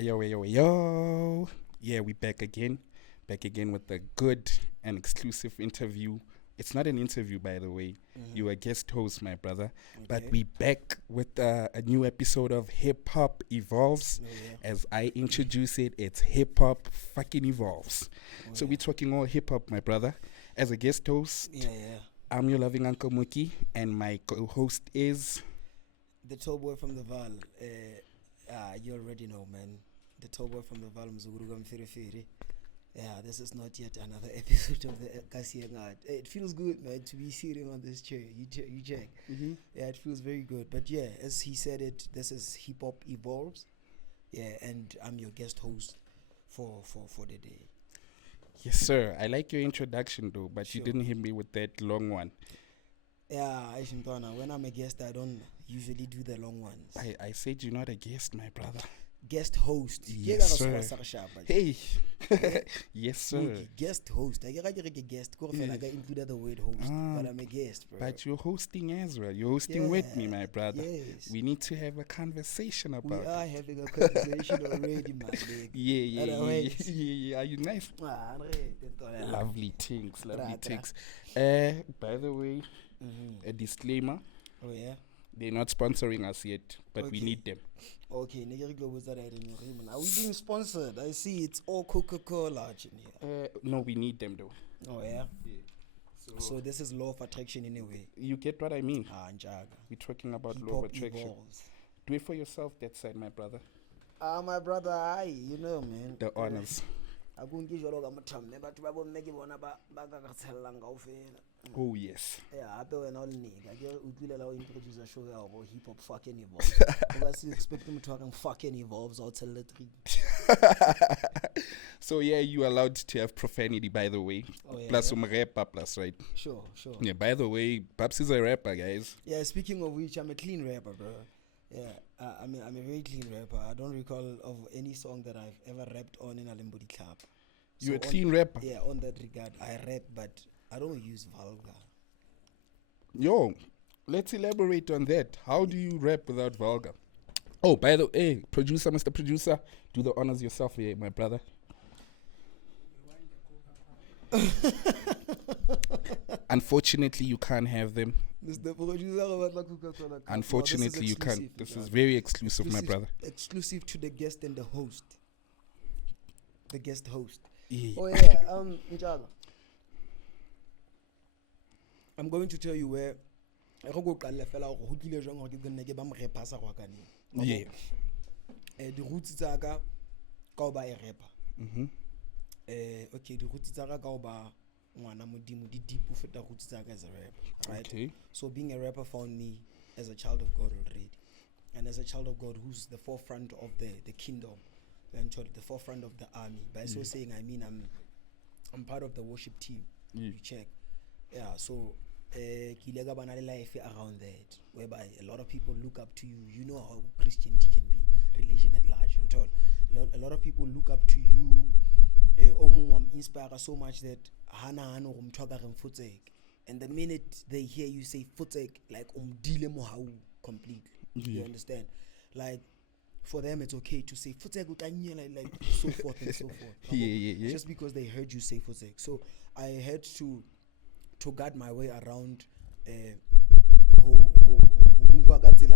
Yo, yo, yo. Yeah, we back again. Back again with a good and exclusive interview. It's not an interview, by the way. You are guest host, my brother. But Okay. we back with a new episode of Hip Hop Evolves. Oh yeah. As I introduce it, it's Hip Hop fucking evolves. Oh, So yeah. we're talking all hip hop, my brother. As a guest host, Yeah, yeah. I'm your loving Uncle Mookie, and my co-host is The tall boy from the Val. You already know, man. The tall boy from the Val, Mzugurugam Firi. Yeah, this is not yet another episode of the Kasiengat. It feels good, man, to be sitting on this chair. You check. Yeah, it feels very good. But yeah, as he said it, this is Hip Hop Evolves. Yeah, and I'm your guest host for the day. yes, sir. I like your introduction though, but you Sure. didn't hit me with that long one. Yeah, Aishintwana, when I'm a guest, I don't usually do the long ones. I said you're not a guest, my brother. Guest host. Yes, sir. Hey. Hey, yes, sir. Guest host. I get guest. Go Yeah. I included the word host, Ah, but I'm a guest, bro. But you're hosting as well. You're hosting with me, my brother. Yes. We need to have a conversation We about are it. having a conversation already, my leg. Yeah. Otherwise- Yeah. Are you nice? Lovely things, lovely Tra, tra. things. By the way, a disclaimer: Oh yeah. they're not sponsoring us yet, but we Okay. need them. Okay. Are we being sponsored? I see it's all Coca-Cola in here. No, we need them though. Oh yeah. So, So this is law of attraction in a way. you get what I mean? Njaga. We're talking about Hip law of hop attraction. evolves. Do it for yourself, that side, my brother. My brother, you know, man. The honors. Akunke jalo ka mothamme batho ba bomme ke bona ba ka tshellang kaofela. Oh yes. Yeah, hape wena o le neka ke utlwile o introduce a show ya go hip hop fucking evolves. O ka se expect motho a fucking evolves or tell the So yeah, you allowed to have profanity, by the way. Oh, yeah, Plus yeah. rapper, plus right. Sure. Yeah. By the way, Babs is a rapper, guys. Yeah, speaking of which, I'm a clean rapper, bro. Yeah, I'm a very clean rapper. I don't recall of any song that I've ever rapped on in a Limbodi club. You're a on- clean rapper. Yeah, on that regard, I rap, but I don't use vulgar. Yo, let's elaborate on that. How do you rap without vulgar? Oh, by the way, producer, Mr. Producer, do the honors yourself here, my brother. Unfortunately, you can't have them. Mr. Producer, Coca-Cola. Unfortunately, you can't. exclusive, This yeah. is very exclusive, my brother. Exclusive to the guest and the host. The guest host. Yeah. Oh yeah, Njalo. I'm going to tell you where I go qalla fela go hukile jwang go ke nne ke ba mo repa sa go kaneng. Yeah. Di roots tsa ka o ba e repa. Mm-hmm. Okay, di roots tsa ka o ba ngwana modimo di deep o feta roots tsa ka as a rapper, right? Okay. So being a rapper found me as a child of God already. And as a child of God who's the forefront of the kingdom, and the forefront of the army. By so saying, I mean I'm part of the worship team. Yeah. You check. Yeah, so Kilega Banale life around that, whereby a lot of people look up to you. You know how Christianity can be, religion at large. And all. A lot of people look up to you. I'm inspired so much that and the minute they hear you say futek, like completely. You Yeah. understand? Like for them it's okay to say futek like so forth and so forth. Yeah. Just because they heard you say futek. So I had to guard my way around who move understand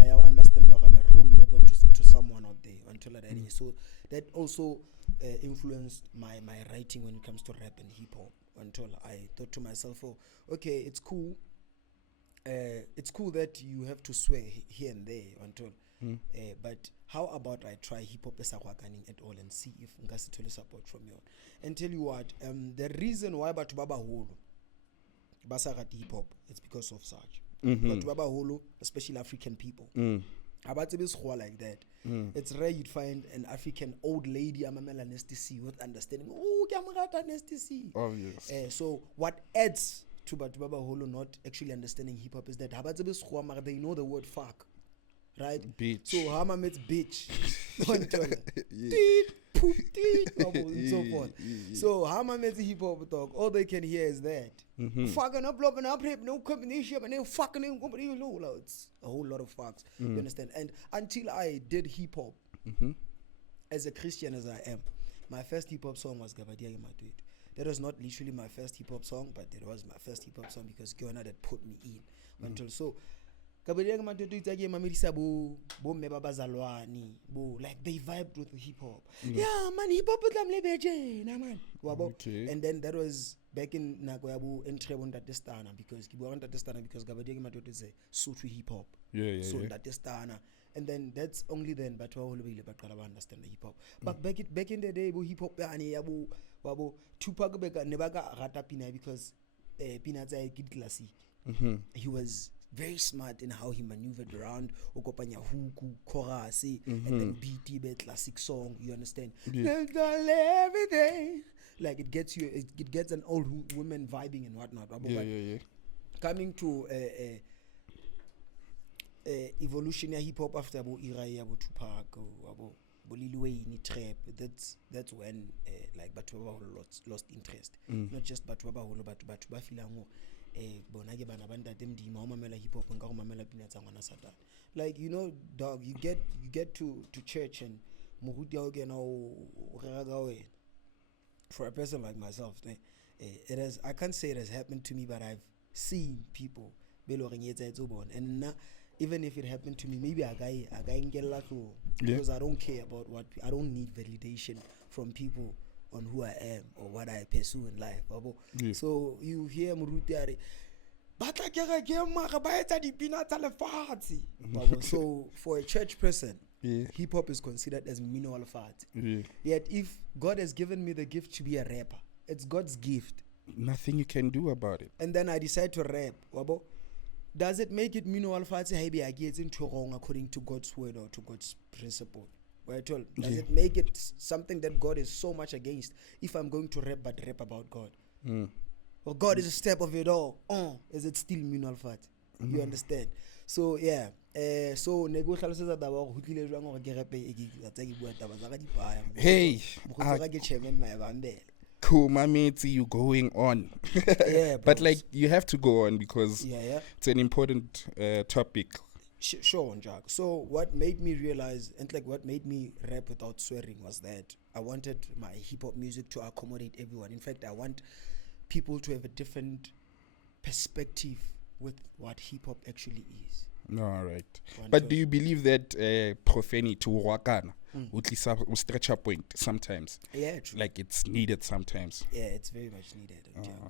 that I'm a role model to someone out there until that anyway. So that also influenced my writing when it comes to rap and hip hop until I thought to myself, oh, okay, it's cool. It's cool that you have to swear here and there until but how about I try hip hop at all and see if ngasithole support from you. And tell you what, the reason why batho ba baholo ba sa rate hip hop, it's because of such. Batho ba baholo, especially African people, abatsebe sekgowa like that. It's rare you'd find an African old lady amamela Nasty C with understanding. Oh, ke a mo rata Nasty C. Obvious. So what adds to batho ba baholo not actually understanding hip hop is that habatsebe sekgowa mara they know the word fuck. Right? Bitch. So Hama means bitch. Yeah. Teet, poop, teet, and so Yeah, forth. yeah. So Hama means hip hop talk. All they can hear is that. Fucking up, blowing up, hip, no combination, and then fucking no company. It's a whole lot of fucks. You understand? And until I did hip hop, as a Christian as I am, my first hip hop song was Gabadiya Matwetu. That was not literally my first hip hop song, but it was my first hip hop song because Kiona that put me in. Until so, Gabadiya Matwetu itagi mamilisa bo meba bazalwani bo like they vibed with hip hop. Yeah, man, hip hop is lamlebeje, na man. Wabo. Okay. And then that was back in Nagoyabu Entrebon Datestana because Kibuan Datestana because Gabadiya Matwetu is a Sotho hip hop. Yeah. So Datestana. And then that's only then but we understand the hip hop. But back in the day, hip hop wabo Tupac nebaga rata Pina because Pina za kid classy. He was very smart in how he maneuvered around okopanya huku chorus and then beat be classic song, you understand? Every day. Like it gets an old woman vibing and whatnot. Yeah. Coming to evolution ya hip hop after abo era ya bo Tupac abo Lil Wayne trap, that's when like batho ba lost interest. Not just batho ba holo batho ba filango bona ke bana ba ntate mdima o mamela hip hop nka go mamela pina tsa ngwana Satan. Like dog, you get to church and moruti o kena o rega ga wena. For a person like myself, I can't say it has happened to me, but I've seen people and even if it happened to me, maybe I get lucky because I don't care about I don't need validation from people on who I am or what I pursue in life. So you hear Murutiari, so for a church person, hip hop is considered as minimal fat. Yet if God has given me the gift to be a rapper, it's God's gift. Nothing you can do about it. And then I decide to rap. Does it make it minimal fat? I get into wrong according to God's word or to God's principle? Does it make it something that God is so much against if I'm going to rap but rap about God? Well, God is a step of it all. Is it still minimal fat? You understand? So yeah. So nego tlhalosetsa taba go hutlile jwang go ke repe e ke tsa ke bua taba tsa ka dipaya. Hey, ke chairman maebambela. Cool, Mameti, you going on. Yeah, but like you have to go on because it's an important topic. Sure, Jack. So what made me realize and like what made me rap without swearing was that I wanted my hip hop music to accommodate everyone. In fact, I want people to have a different perspective with what hip hop actually is. All right. But do you believe that profanity to wakana would stretch a point sometimes? Yeah, true. Like it's needed sometimes. Yeah, it's very much needed.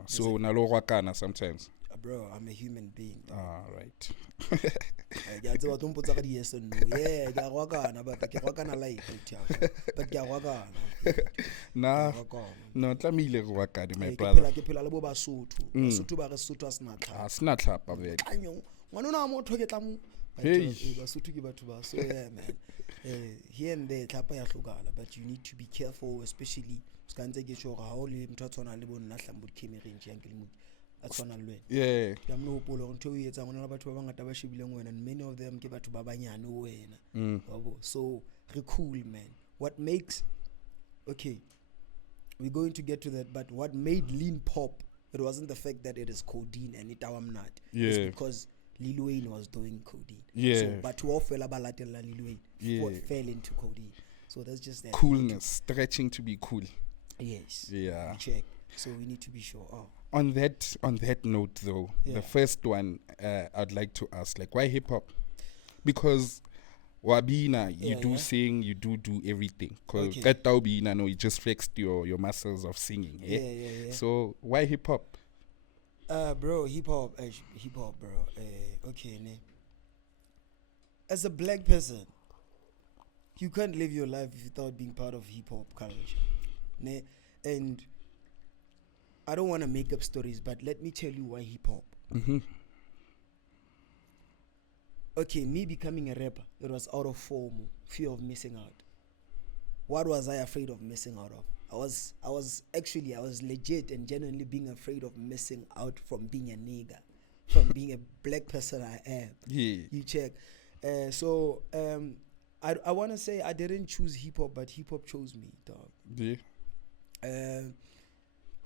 So nalo wakana sometimes. Bro, I'm a human being. All right. Yeah, ke wakana, but ke wakana like but ke wakana. No, tlamile go wakana, my brother. Ke phela le bo Basotho. Basotho ba re Sotho asna tlhapa vele. Ngwana motho ke tla mo Basotho ke batho ba. So yeah, man. Here and there tlhapa ya hlokala, but you need to be careful, especially skantse ke sure ga o le motho a tsona le bona hlambo dikhemereng tšang ke le mo a tsona le wena. Yeah. Ke mo hopolo go ntho o etsa ngwana batho ba bangata ba shebileng wena, and many of them ke batho ba banyane wena. So re cool, man. What makes we're going to get to that, but what made lean pop, it wasn't the fact that it is codeine and itawamnat. It's because Lil Wayne was doing codeine. So but who fell balatella Lil Wayne fell into codeine. So that's just that coolness, stretching to be cool. Yes. Yeah. Check. So we need to be sure. On that note though, the first one I'd like to ask, like, why hip hop? Because Wabina, you do sing, you do everything. Because no, you just flexed your muscles of singing. Yeah. So why hip hop? Bro, hip hop, bro. Okay, ne. As a black person, you can't live your life without being part of hip hop culture. Ne? And I don't want to make up stories, but let me tell you why hip hop. Okay, me becoming a rapper, it was out of fear of missing out. What was I afraid of missing out of? I was legit and genuinely being afraid of missing out from being a nigger, from being a black person I am. Yeah. You check. So I want to say I didn't choose hip hop, but hip hop chose me, dog. Yeah.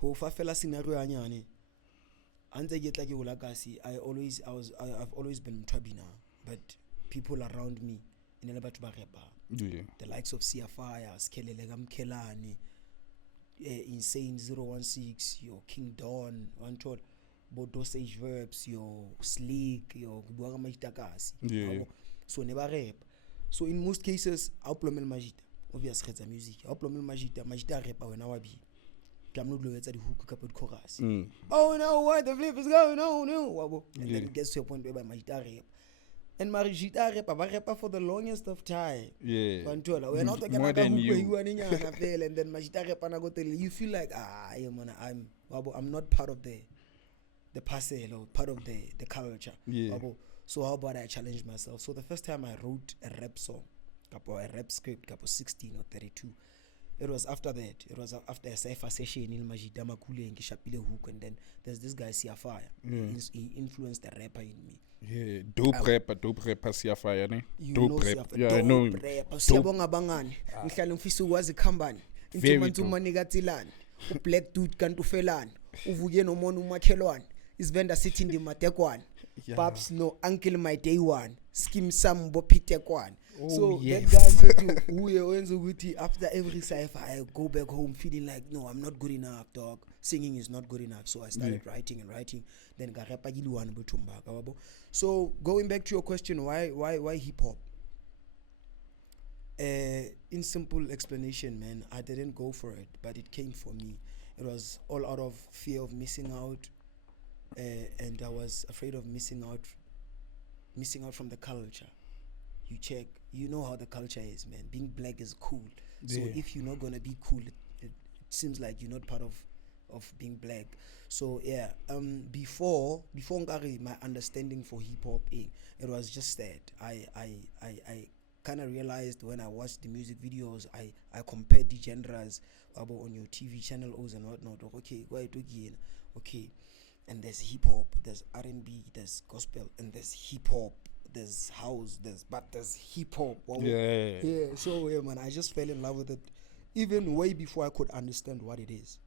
Ho fa fela scenario anyane. Ante get like I've always been Mtwabina, but people around me in the batho ba repa. Yeah. The likes of Siafaya, Skelele Kamkelani, Insane 016, your King Don, one told Bodosage Verbs, your Sleek, your Buaga Majitakasi. Yeah. So never rap. So in most cases, I'll plumel Majita. Obvious heads music. I'll plumel Majita rap when I will be. I'm not at the hook couple chorus. Oh no, what the flip is going on? No. And then it gets to a point where Majita rap. And Majita rap for the longest of time. Yeah. We're not talking more about than you. And then Majita rap and I go tell you feel like I'm not part of the parcel or part of the culture. Yeah. So how about I challenge myself? So the first time I wrote a rap song, a rap script, 16 or 32, it was after that. It was after a cypher session in Majida Makule and Kishapile Hook, and then there's this guy Siafaya. He influenced the rapper in me. Yeah, dope rapper Siafaya, ne? You dope know rap. Siafaya, Yeah, I know him. Rapper. Siyabonga bangani. Ngihlala ngifisa ukwazi khambani. Intsuma nikatilani. Black dude kanti ufelani. Uvuke nomona umakhelwane. Isivenda sithi ndimatekwane. Paps no uncle my day one. Skim sam bopitekwane. So yes. That guy after every cipher I go back home feeling like no, I'm not good enough, dog. Singing is not good enough. So I started writing. Then so going back to your question, why hip hop? In simple explanation, man, I didn't go for it, but it came for me. It was all out of fear of missing out, and I was afraid of missing out from the culture. You check, you know how the culture is, man. Being black is cool. So if you're not gonna be cool, it seems like you're not part of being black. So yeah, before Ngari, my understanding for hip hop, it was just that I kind of realized when I watched the music videos, I compared the genres about on your TV channel and whatnot. Okay, go ahead again. Okay, and there's hip hop, there's R&B, there's gospel, and there's hip hop. There's house, there's hip hop. Yeah. So yeah, man, I just fell in love with it, even way before I could understand what it is.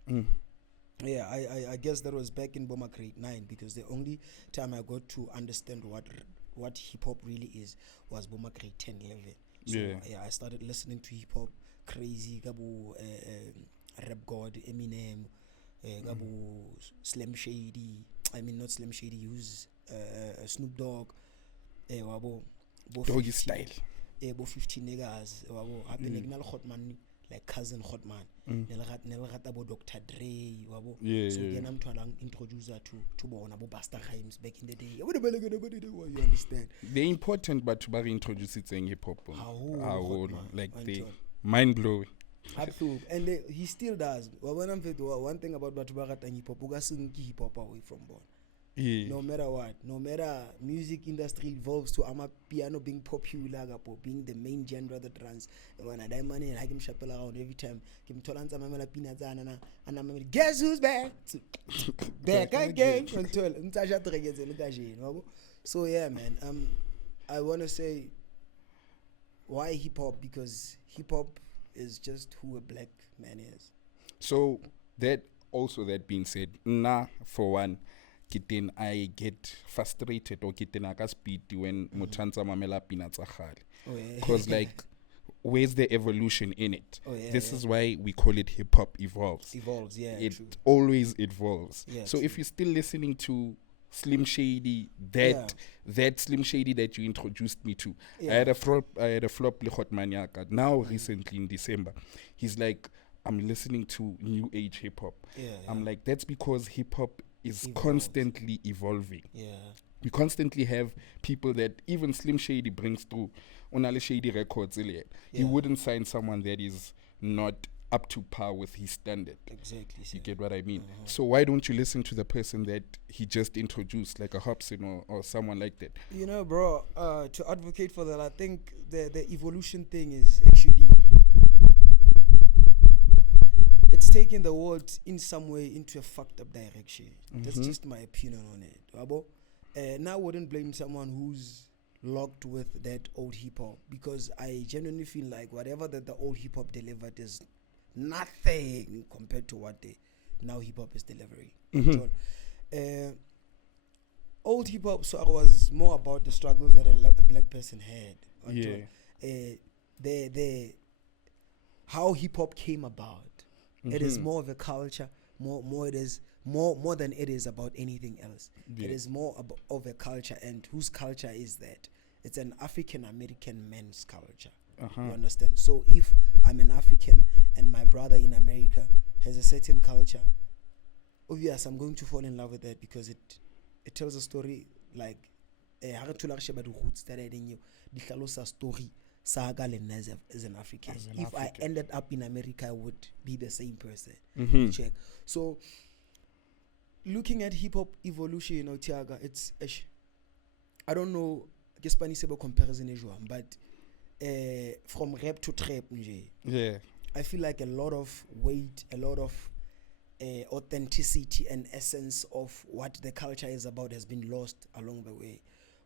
Yeah, I guess that was back in Boma grade 9, because the only time I got to understand what hip hop really is was Boma grade 10, 11. So yeah, I started listening to hip hop, crazy, Gabu, Rap God, Eminem, Gabu, Slim Shady. I mean not Slim Shady, use Snoop Dogg. Doggy style. Bo 15 niggas. Happen Hotman, like cousin Hotman. Nelgat about Dr. Dre. So again, I'm trying to introduce her to Abo Basta Rhymes back in the day. You understand? They're important, but to introduce it in hip hop. Like they mind blowing. Absolutely. And he still does. One thing about Batubagata and hip hop, hip hop away from born. Yeah. No matter what, no matter music industry evolves to piano being popular, being the main genre that runs. When I die money and I can shop around every time, Kim Tolanza Mamela Peanuts and I'm guess who's back? Back again. So yeah, man. I wanna say why hip hop, because hip hop is just who a black man is. So that being said, for one, I get frustrated or I speed when Mutanza Mamela Peanuts are because like where's the evolution in it? This is why we call it hip hop evolves. It true. Always evolves. So true. If you're still listening to Slim Shady, that Slim Shady that you introduced me to, I had a flop Lichot Maniaka. Now recently in December, he's like, I'm listening to new age hip hop. I'm like, that's because hip hop is constantly evolving. We constantly have people that even Slim Shady brings through Onale Shady Records. He wouldn't sign someone that is not up to par with his standard. Exactly. You get what I mean? So why don't you listen to the person that he just introduced, like a Hobson or someone like that? You know, bro, to advocate for that, I think the evolution thing is actually, it's taking the world in some way into a fucked up direction. That's just my opinion on it. Now I wouldn't blame someone who's locked with that old hip hop, because I genuinely feel like whatever that the old hip hop delivered is nothing compared to what the now hip hop is delivering. Old hip hop was more about the struggles that a black person had. the how hip hop came about. It is more of a culture. More it is more than it is about anything else. Yeah. It is more of a culture, and whose culture is that? It's an African American man's culture. You understand? So if I'm an African and my brother in America has a certain culture, obviously I'm going to fall in love with that because it tells a story like the roots that are in you. The story saga as an African. If I ended up in America, I would be the same person. Check. So looking at hip hop evolution, you know, Tiaga, it's I don't know, I guess Panisebo comparison is wrong, but from rap to trap, yeah, I feel like a lot of weight, a lot of authenticity and essence of what the culture is about has been lost along the way.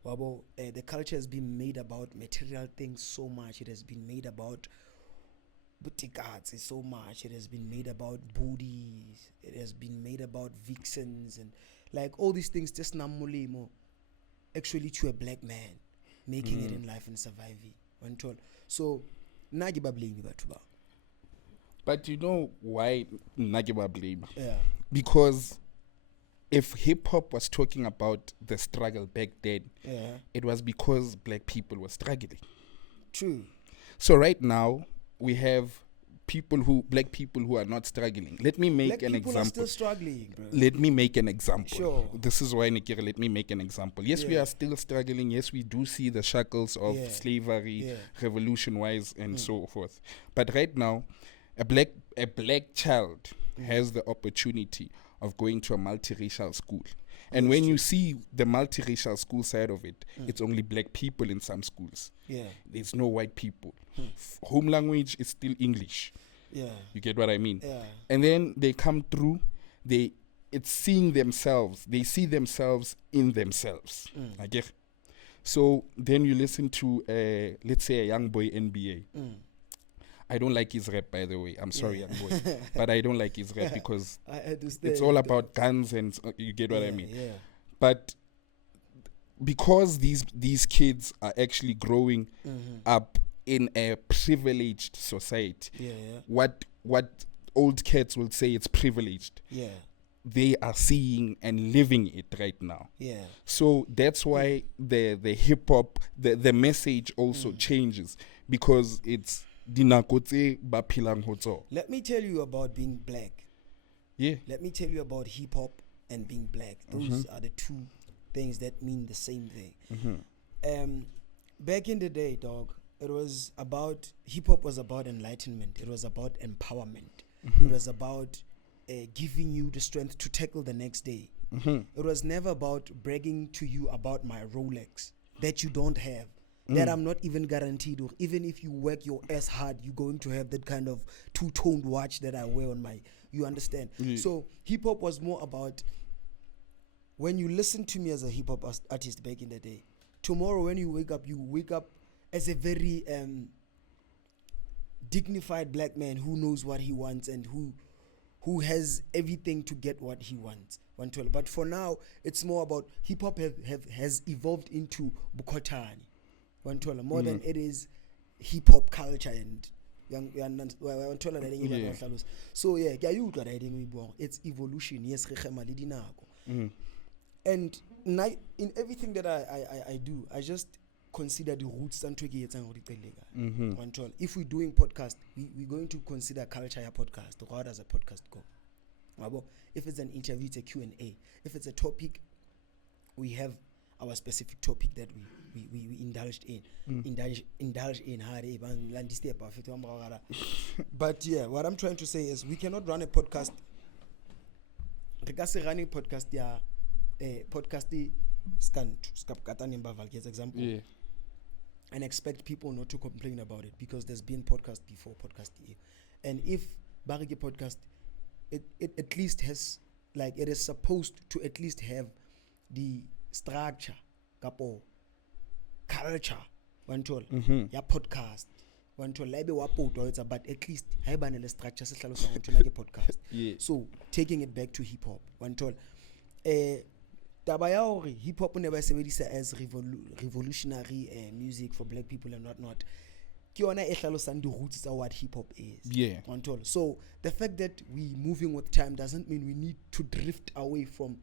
The culture has been made about material things so much. It has been made about butikas so much. It has been made about booties. It has been made about vixens and like all these things. Just namulimo, actually to a black man making it in life and surviving. So, nagiba blame batuba. But you know why nagiba blame? Yeah. Because if hip hop was talking about the struggle back then, it was because black people were struggling. True. So right now we have black people who are not struggling. Let me make an example. Are still struggling, bro. Let me make an example. Sure. This is why, Nikira, let me make an example. Yes, we are still struggling. Yes, we do see the shackles of slavery, revolution-wise, and so forth. But right now, a black child has the opportunity of going to a multiracial school. And when you see the multiracial school side of it, it's only black people in some schools. Yeah. There's no white people. Home language is still English. Yeah. You get what I mean? Yeah. And then they come through, it's seeing themselves. They see themselves in themselves. I get. So then you listen to, let's say, a young boy NBA. I don't like his rap, by the way. I'm sorry, young boy. But I don't like his rap because it's all about guns and you get what I mean. Yeah. But because these kids are actually growing up in a privileged society, what old cats will say it's privileged. Yeah. They are seeing and living it right now. Yeah. So that's why the hip hop, the message also changes because it's let me tell you about being black. Yeah. Let me tell you about hip hop and being black. Those are the two things that mean the same thing. Back in the day, dog, it was about hip hop was about enlightenment. It was about empowerment. It was about giving you the strength to tackle the next day. It was never about bragging to you about my Rolex that you don't have. That I'm not even guaranteed, or even if you work your ass hard, you're going to have that kind of two-toned watch that I wear on my, you understand? So hip-hop was more about, when you listen to me as a hip-hop artist back in the day, tomorrow when you wake up as a very dignified black man who knows what he wants and who has everything to get what he wants. But for now, it's more about hip-hop has evolved into Bukotani. More than it is hip hop culture and so it's evolution. Yes, and in everything that I do, I just consider the roots and if we're doing podcast, we're going to consider culture a podcast. How does a podcast go? If it's an interview, it's a Q&A. If it's a topic, we have our specific topic that we indulged in. Indulge in. But yeah, what I'm trying to say is we cannot run a podcast. Running podcast, podcast example. Yeah. And expect people not to complain about it because there's been podcast before podcast. And if Barige podcast, it at least has, like, it is supposed to at least have the structure, kapo, culture, ya podcast, but at least the structure like a podcast. Yeah. So taking it back to hip hop, hip hop never as revolutionary music for black people and whatnot. ke yona e hlalosang di roots tsa what hip hop is. Yeah. So the fact that we moving with time doesn't mean we need to drift away from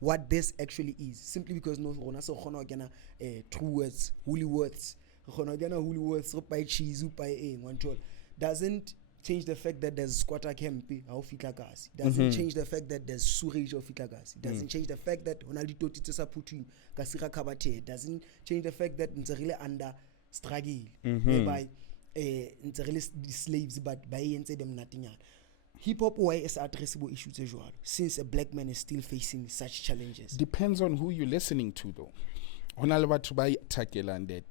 what this actually is, simply because no rona se khona gana true words, holy words, khona gana holy words by cheese by doesn't change the fact that there's squatter camp how fitla gas, doesn't change the fact that there's surage of fitla gas, doesn't change the fact that hona ditoti tse sa phuthu ka sira khabate, doesn't change the fact that ntse re le under struggle by ntse re le slaves but ba entse dem natinyana. Hip hop why is addressable issues as well, since a black man is still facing such challenges. Depends on who you're listening to though. Hona le batho ba tackle and that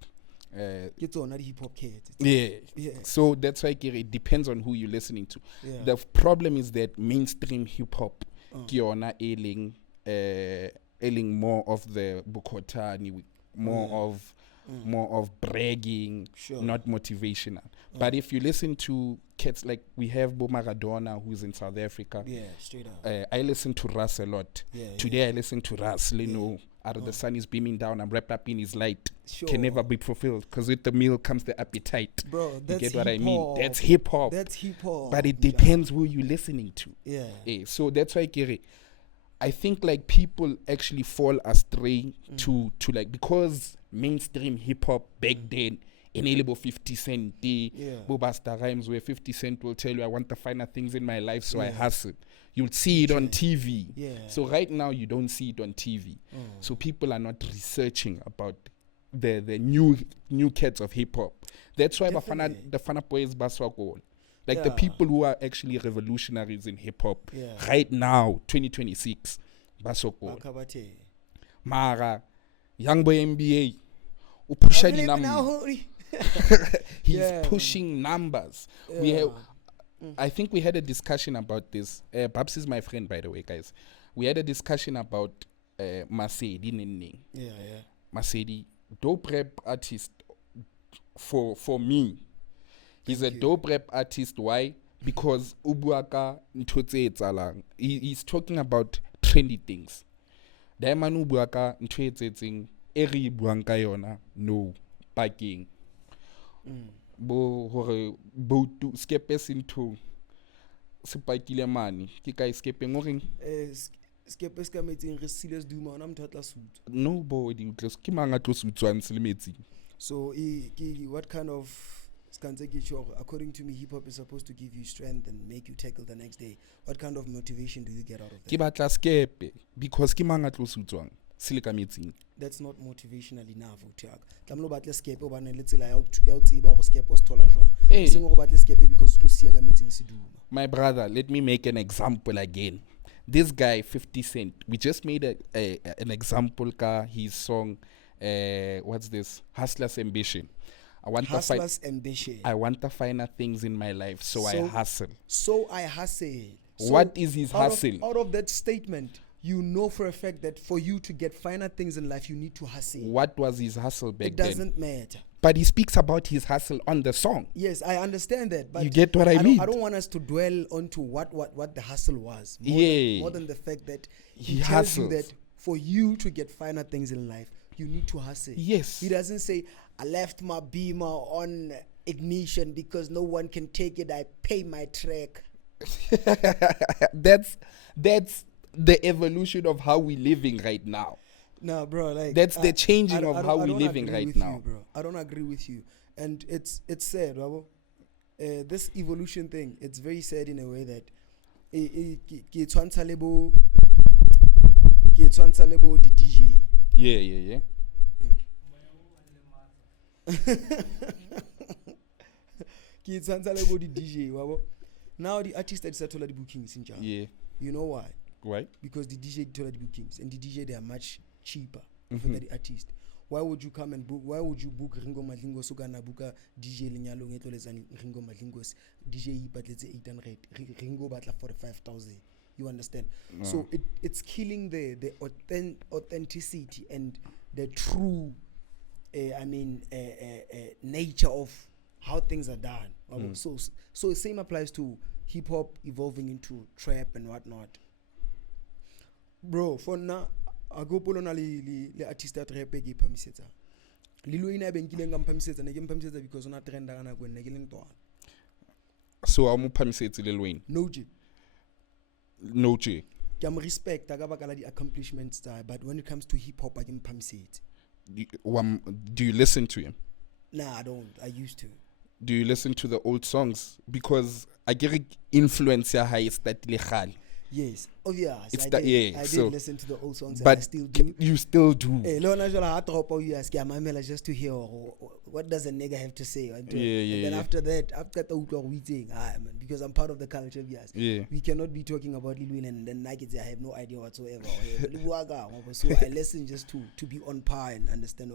it's on hip hop kids. Yeah. So that's why it depends on who you're listening to. Yeah. The problem is that mainstream hip hop kiona ailing more of the Bukotani, more of bragging, Sure. not motivational. But if you listen to cats like we have Bo Maradona, who's in South Africa. Yeah, straight up. I listen to Russ a lot. Today I listen to Russ. The sun is beaming down. I'm wrapped up in his light. Sure. Can never be fulfilled because with the meal comes the appetite. Bro, that's you get what I mean? hip-hop. That's hip hop. That's hip hop. But it depends who you're listening to. Yeah. So that's why I think like people actually fall astray to like, because mainstream hip hop back then enable 50 Cent Bobasta Rhymes, where 50 Cent will tell you I want the finer things in my life, so I hustle. You'll see it on TV. So right now you don't see it on TV. So people are not researching about the new cats of hip hop. That's why the Fana Boys baswa goal. Like the people who are actually revolutionaries in hip hop right now, 2026, baswa goal. Mara, Young Boy NBA, he's pushing numbers. I think we had a discussion about this. Babs is my friend, by the way, guys. We had a discussion about Masedi Nene. Masedi, dope rap artist for me. He's a dope rap artist. Why? Because Ubuaka Ntotse Etsalang. He's talking about trendy things. Diamond Ubuaka Ntotse Eri Buanka Yona, no, packing. Bo to skepes into sepakile mani ke kai skepeng oring skepes ka metsing re serious duma ona motho tla suit nobody utless ke manga tlo sutswana se le metsing. So what kind of according to me hip hop is supposed to give you strength and make you tackle the next day. What kind of motivation do you get out of that? Ke batla skepe because ke manga tlo sutswana se le ka metsing. That's not motivational enough. Tlamelo batle skepe o bana le tsela ya o tseba go skepe o stola jwa. Se go batle skepe because tlo sia ka metsing se duma. My brother, let me make an example again. This guy 50 Cent, we just made an example ka his song what's this? Hustler's Ambition. I want the finer things in my life, so I hustle. So what is his hustle? Out of that statement, you know for a fact that for you to get finer things in life, you need to hustle. What was his hustle back then? It doesn't matter. But he speaks about his hustle on the song. Yes, I understand that. But you get what I mean? I don't want us to dwell onto what the hustle was. More than the fact that he tells hustles. you that for you to get finer things in life, you need to hustle. Yes. He doesn't say, I left my Beamer on ignition because no one can take it. I pay my track. That's the evolution of how we're living right now. No, bro, like that's the changing of how we're living right now. You, bro. I don't agree with you, and it's sad, Rabo. This evolution thing, it's very sad in a way that ke tshwantsha lebo the DJ. Yeah. Ke tshwantsha lebo the DJ, Rabo. Now the artists that settle the bookings in China. Yeah. You know why? Why? Because the DJ told the bookings, and the DJ they are much cheaper for the artist. Why would you come and book? Why would you book Ringo Madlingo Sugana Buka DJ Linyalo Ngetolezani Ringo Madlingos DJ but let's say 800 Ringo Batla 45,000. You understand? No. So it's killing the authenticity and the true nature of how things are done. So same applies to hip hop evolving into trap and whatnot. Bro, for now I go polona le artist at rap ke phamisetsa Lil Wayne a benkileng ka mphamisetsa ne ke mphamisetsa because ona trenda kana go nne ke leng twana. So I'm upamisetsi Lil Wayne. No J. No J. Ke am respect ka baka la di accomplishments tsa, but when it comes to hip hop I ke mphamisetsi. Do you listen to him? Nah, I don't. I used to. Do you listen to the old songs? Because I get influence ya high statile khale. Yes. Oh yeah. It's I that, did. yeah. I did So, listen to the old songs, but and I still do. you still do. Hey, Lona Jola had drop out you ask Yamamela just to hear what does a nigga have to say. And then after that, after the we think, man, because I'm part of the culture, yes. Yeah. We cannot be talking about Lil Wayne and then Nike say I have no idea whatsoever. So I listen just to be on par and understand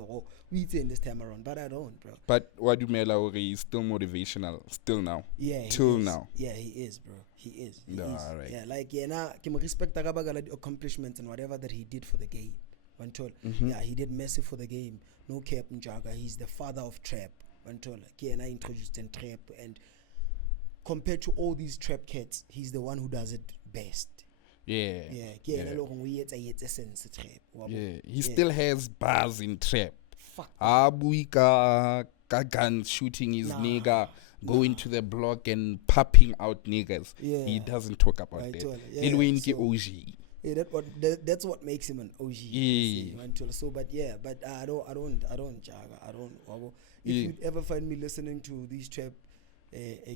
we think this time around, but I don't, bro. But Wadumela is still motivational, still now. Yeah. Till now. Yeah, he is, bro. He is. No, all right. Yeah, like na respect the accomplishments and whatever that he did for the game. Yeah, he did massive for the game. No cap Njaga. He's the father of trap. I introduced in trap, and compared to all these trap cats, he's the one who does it best. Yeah. Yeah. He still has bars in trap. Fuck. Abuika gun shooting his nigga, going to the block and popping out niggas. Yeah. He doesn't talk about Right, that. yeah, Lil Wayne so- OG. Yeah, that's what makes him an OG. Yeah. So, but I don't, Jaga. I don't. If Yeah. you ever find me listening to these trap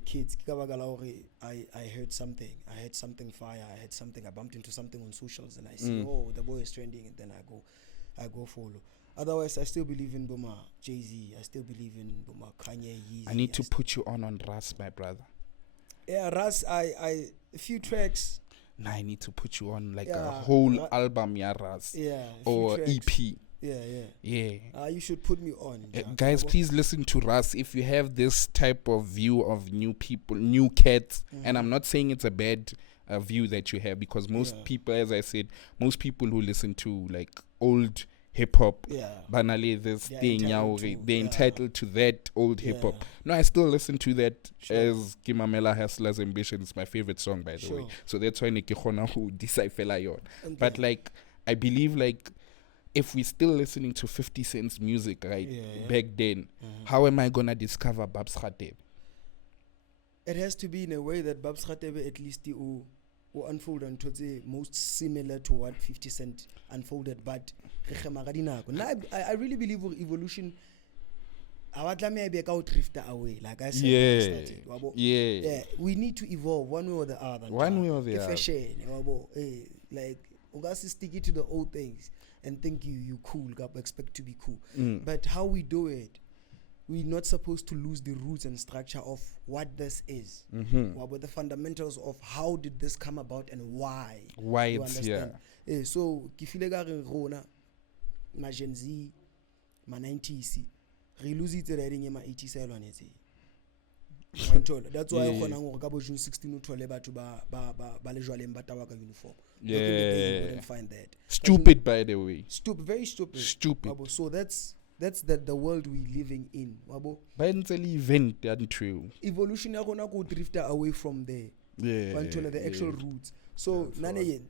kids, I heard something. I heard something fire. I heard something. I bumped into something on socials, and I see, oh, the boy is trending, and then I go follow. Otherwise, I still believe in Boma Jay-Z. I still believe in Boma Kanye. Yeezy. I need to put you on Ras, my brother. Yeah, Ras. A few tracks. Nah, I need to put you on like Yeah, a whole album, yeah, Ras. Yeah. a few Or tracks. EP. Yeah. You should put me on. Guys, please listen to Ras if you have this type of view of new people, new cats. And I'm not saying it's a bad view that you have, because most people, as I said, most people who listen to like old hip hop, banally this thing, they're entitled to that old hip hop. No, I still listen to that, as Kimamela Hustler's Ambition is my favorite song, by the way. So that's why Nikihona who decipher yon. But like, I believe like, if we're still listening to 50 Cent's music, right, back then, how am I gonna discover Babs Khatib? It has to be in a way that Babs Khatib at least will unfold until the most similar to what 50 Cent unfolded. But I really believe evolution. Drift away, like I said. Yeah. We need to evolve one way or the other. Fashion, like stick it to the old things and think you cool, expect to be cool. But how we do it, we're not supposed to lose the roots and structure of what this is. About the fundamentals of how did this come about and why. Why it's here. So, ma Gen Z, ma 90s, re lose it riding ma 80s that's why June 16 ba le jwaleng ba tawa ka uniform. You wouldn't find that. Stupid, by the way. Very stupid. So that's the world we living in. Event true. Evolution go drift away from the actual roots. So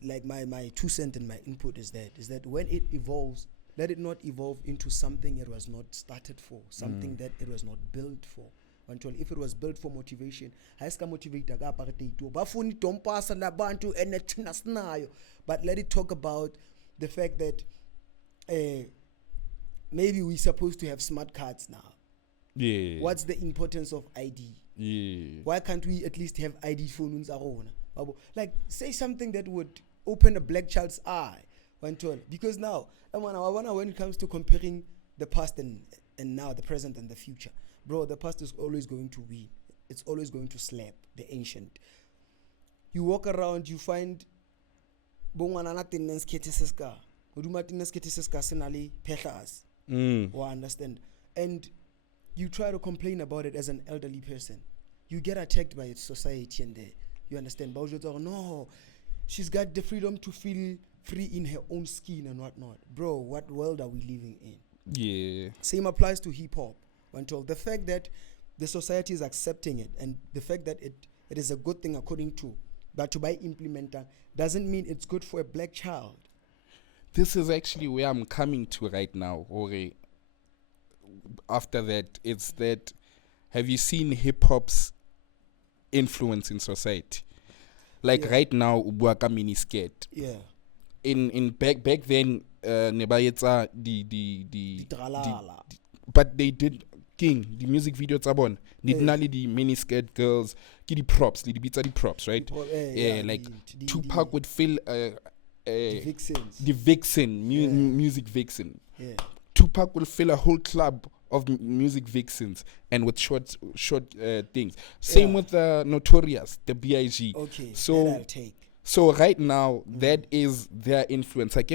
like my 2 cents and my input is that when it evolves, let it not evolve into something it was not started for, something that it was not built for. If it was built for motivation, but let it talk about the fact that maybe we're supposed to have smart cards now. Yeah. What's the importance of ID? Yeah. Why can't we at least have ID phones? Like, say something that would open a black child's eye. Because now, when it comes to comparing the past and now, the present and the future, bro, the past is always going to win. It's always going to slap the ancient. You walk around, you find understand? And you try to complain about it as an elderly person. You get attacked by society and you understand? No, she's got the freedom to feel free in her own skin and whatnot. Bro, what world are we living in? Yeah. Same applies to hip-hop. The fact that the society is accepting it and the fact that it is a good thing according to, but to buy implementer doesn't mean it's good for a black child. This is actually where I'm coming to right now. after that, it's that, have you seen hip-hop's influence in society? Like right now, ubuaka miniskirt. Yeah. In back then, nebayetsa the Tralala. but they did King, the music video tabon. Did nali the miniskirt girls, the props, the beats are the props, right? Like Tupac would fill the vixen, music vixen. Yeah. Tupac will fill a whole club of music vixens and with short things. Same with Notorious, the B.I.G. Okay. So right now that is their influence. Like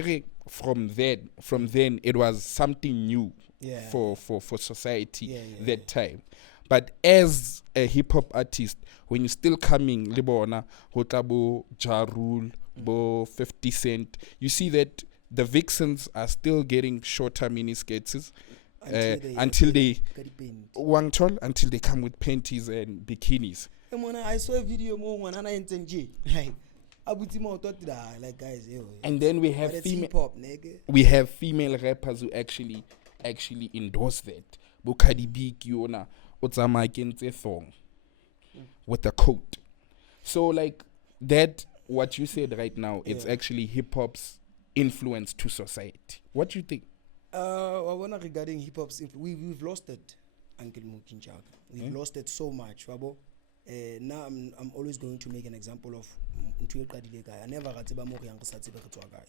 from then it was something new for society that time. But as a hip hop artist, when you're still coming, Libona, Hotabo, Ja Rule, Bo 50 Cent, you see that the vixens are still getting shorter mini skirts until they come with panties and bikinis. I saw a video more like guys, and then we have female rappers who actually endorse that. Bukadi B Kiona Otsama Kente Thong with a coat. So like that, what you said right now, it's actually hip hop's influence to society. What do you think? Regarding hip hop's we've lost it, Uncle Mukinchaka. We've lost it so much, Wabo. Now I'm always going to make an example of guy. I never got guy.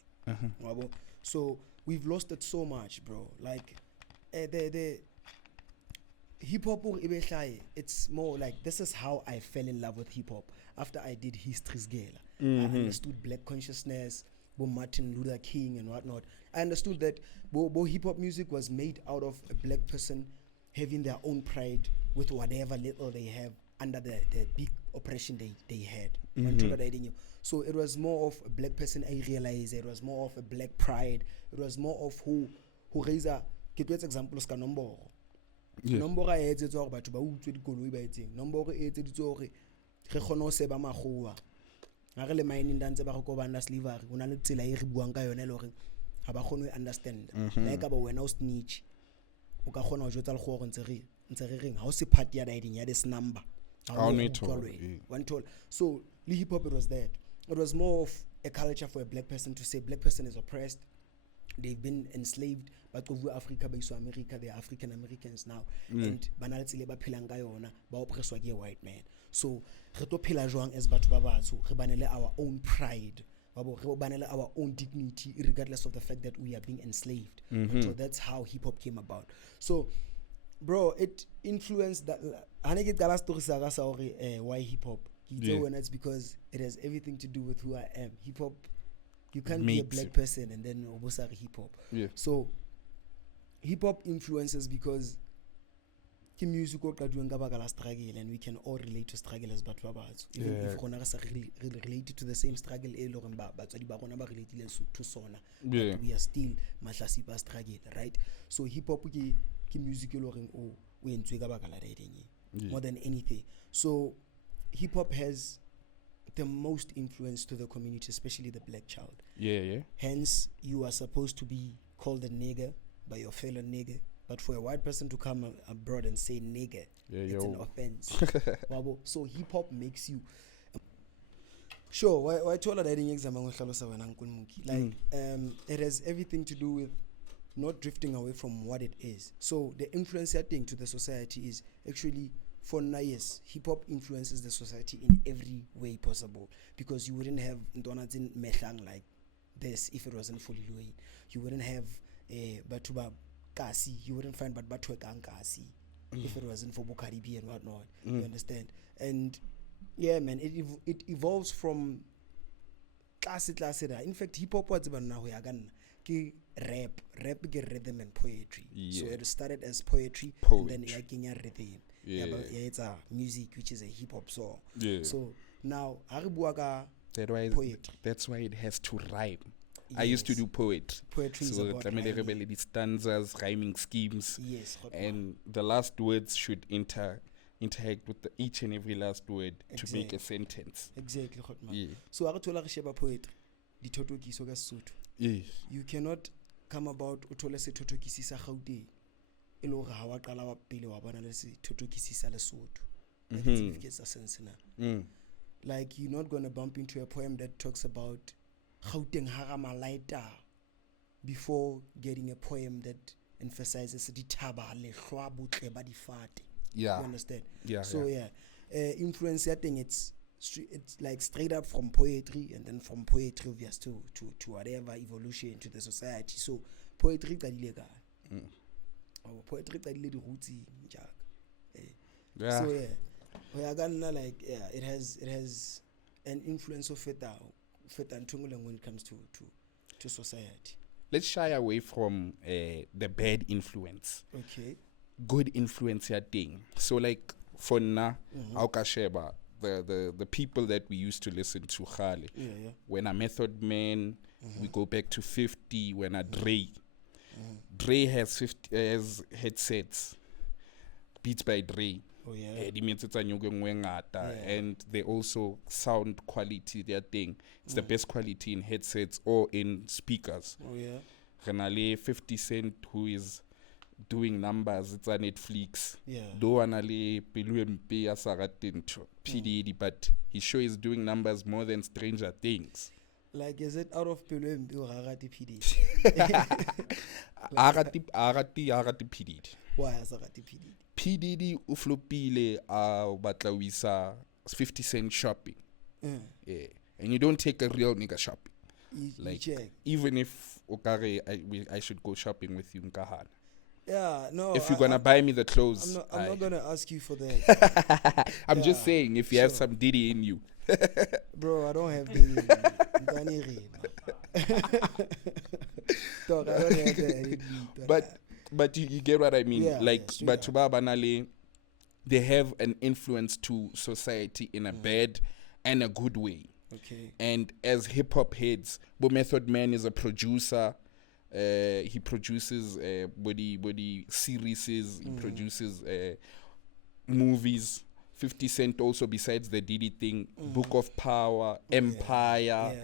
So we've lost it so much, bro. Like the hip hop, it's more like this is how I fell in love with hip hop after I did History's Gala. I understood black consciousness, Martin Luther King and whatnot. I understood that hip hop music was made out of a black person having their own pride with whatever little they have under the big oppression they had. So it was more of a black person, I realized it was more of a black pride. It was more of who raise a example ska nomboro. Nomboro e etsetsa gore batho ba utswe dikoloi ba etseng. Nomboro e etseditswe gore re kgone ho seba magoa. Ga re le mining dantse ba go go banda slavery. Una le tsela e re buang ka yone le gore ha ba kgone ho understand. Like ba wena o snitch. O ka kgona ho jotsa le go gore ntse re reng ha o se part ya riding ya this number. So hip hop, it was that. It was more of a culture for a black person to say black person is oppressed. They've been enslaved. But over Africa, by America, they are African Americans now. And banality ba philang ka yona ba oppresswa ke white man. So re to phela jwang as batho ba batsho re banele our own pride. Re banele our own dignity regardless of the fact that we are being enslaved. So that's how hip hop came about. So bro, it influenced that. I get the story why hip hop. And it's because it has everything to do with who I am. Hip hop, you can't be a black person and then obosari hip hop. So hip hop influences because the music struggle and we can all relate to struggle as batwabats. Even if we related to the same struggle, but we are still mahlasipa struggle, right? So hip hop ki music more than anything. So hip hop has the most influence to the community, especially the black child. Hence, you are supposed to be called a nigger by your fellow nigger. But for a white person to come abroad and say nigger, it's an offense. So hip hop makes you. Sure, why told that it has everything to do with not drifting away from what it is. So the influence I think to the society is actually for yes, hip hop influences the society in every way possible, because you wouldn't have Ntonatin Mehlang like this if it wasn't for Lil Wayne. You wouldn't have Batuba Kasi, you wouldn't find Batu Kasi if it wasn't for Bukaribi and whatnot. You understand? And yeah, man, it evolves from class. In fact, hip hop was about now rap rhythm and poetry. So it started as poetry. And then rhythm. It's a music which is a hip hop song. So now that's why it has to rhyme. I used to do poetry, so the stanzas, rhyming schemes, and the last words should interact with each and every last word to make a sentence. Exactly. So poetry. You cannot come about utole se thotokisi sa Gauteng e le gore ha wa qala wa pele wa bona le sethothokisi sa Lesotho like certificates tsa sense na like you're not going to bump into a poem that talks about Gauteng harama lighter before getting a poem that emphasizes dithaba lehlwa botle ba difate. You understand? So influence I think it's like straight up from poetry, and then from poetry obvious to whatever evolution to the society. So poetry qadile kae? Poetry qadile di roots njaka. So like it has an influence of feta when it comes to society. Let's shy away from the bad influence. Okay. Good influence thing. So like for now, Aukasheba, the people that we used to listen to Khale. When a Method Man, we go back to 50, when a Dre. Dre has headsets. Beats by Dre. And they also sound quality, their thing. It's the best quality in headsets or in speakers. Renale 50 Cent, who is doing numbers, it's on Netflix. Do anale Pelumpe Asaratin PDD, but he sure is doing numbers more than Stranger Things. Like, is it out of Pelumpe or Arati PD? Arati PDD. Why Asarati PD? PDD uflopile batlawisa 50 Cent shopping. Yeah. And you don't take a real nigga shopping. Like, even if Okare, I should go shopping with you, Nkahana. Yeah, no. If you're gonna buy me the clothes, I'm not gonna ask you for that. I'm just saying, if you have some Diddy in you. Bro, I don't have Diddy in me. Dog, I don't have that. But you get what I mean. But Banale, they have an influence to society in a bad and a good way. Okay. And as hip hop heads, Bo Method Man is a producer. He produces body series. He produces movies. 50 Cent also, besides the Diddy thing, Book of Power, Empire.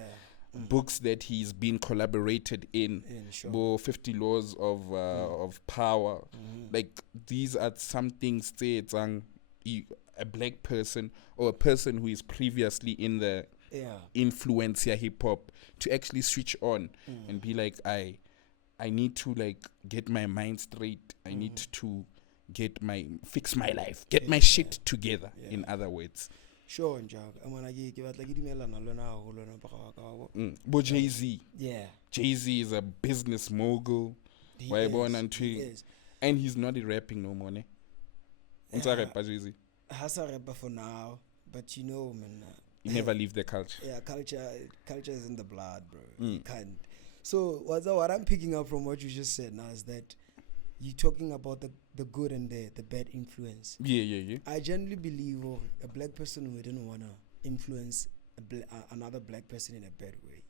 Books that he's been collaborated in, 50 Laws of Power. Like, these are some things a black person or a person who is previously in the influencer hip hop to actually switch on and be like, I need to like get my mind straight. I need to fix my life, get my shit together. In other words. Sure, Jack. I'm gonna give it like But Jay-Z. Yeah. Jay-Z is a business mogul. He is. And he's not rapping no more. What's a rapper, Jay-Z? Has a rapper for now, but you know, man. You never leave the culture. Yeah, culture is in the blood, bro. You can't. So what I'm picking up from what you just said now is that you're talking about the good and the bad influence. Yeah. I genuinely believe a black person wouldn't want to influence another black person in a bad way.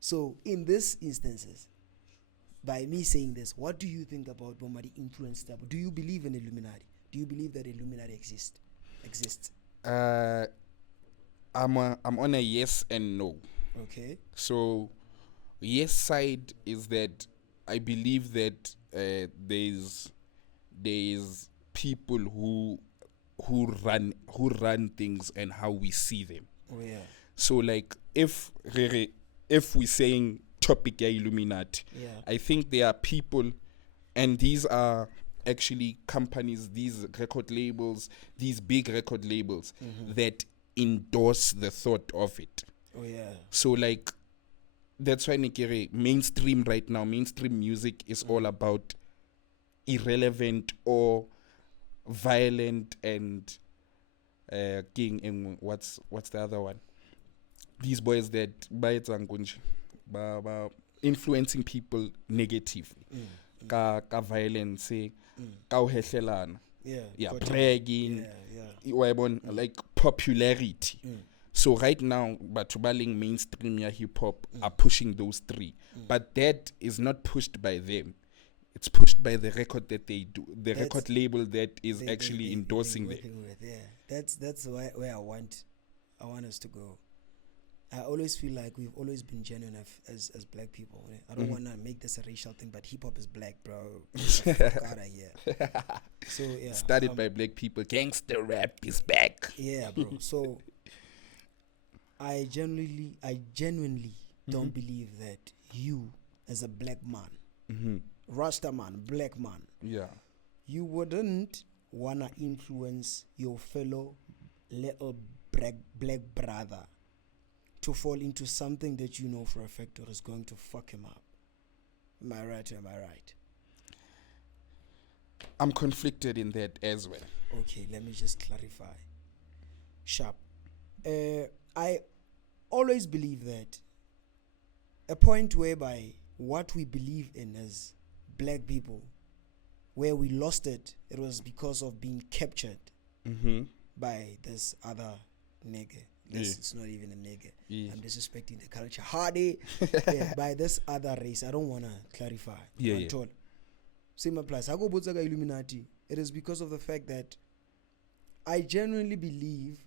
So in these instances, by me saying this, what do you think about Bomari influence? Do you believe in Illuminati? Do you believe that Illuminati exists? I'm on a yes and no. Okay. So yes side is that I believe that there's people who run things and how we see them. Oh yeah. So like if we're saying topic Illuminati, I think there are people, and these are actually companies, these record labels, these big record labels that endorse the thought of it. Oh yeah. So like that's why mainstream right now, mainstream music is all about irrelevant or violent and king and what's the other one? These boys that influencing people negatively. Ka violence, ka uhehlelana. Bragging. Like popularity. So right now, Batubaling mainstream hip hop are pushing those three. But that is not pushed by them. It's pushed by the record that they do, record label that is actually endorsing them. That's where I want us to go. I always feel like we've always been genuine as black people. I don't want to make this a racial thing, but hip hop is black, bro. Fuck out of here. So yeah, started by black people. Gangster rap is back. Yeah, bro. So I genuinely don't believe that you, as a black man, Rasta man, black man, you wouldn't wanna influence your fellow little black brother to fall into something that you know for a fact is going to fuck him up. Am I right or am I right? I'm conflicted in that as well. Okay, let me just clarify. Sharp. I always believe that a point whereby what we believe in as black people, where we lost it, it was because of being captured by this other nigga. It's not even a nigga. I'm disrespecting the culture. Hardy, by this other race. I don't want to clarify at all. Same applies. I go Butsaga Illuminati. It is because of the fact that I genuinely believe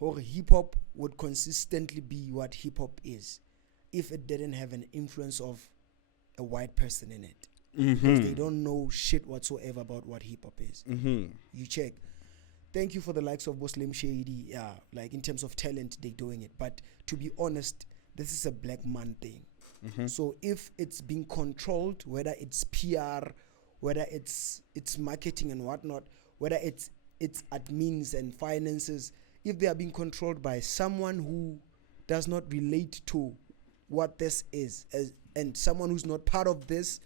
hip hop would consistently be what hip hop is if it didn't have an influence of a white person in it. Because they don't know shit whatsoever about what hip hop is. You check. Thank you for the likes of Muslim Shady. Yeah, like in terms of talent, they're doing it. But to be honest, this is a black man thing. So if it's being controlled, whether it's PR, whether it's marketing and whatnot, whether it's admins and finances, if they are being controlled by someone who does not relate to what this is, and someone who's not part of this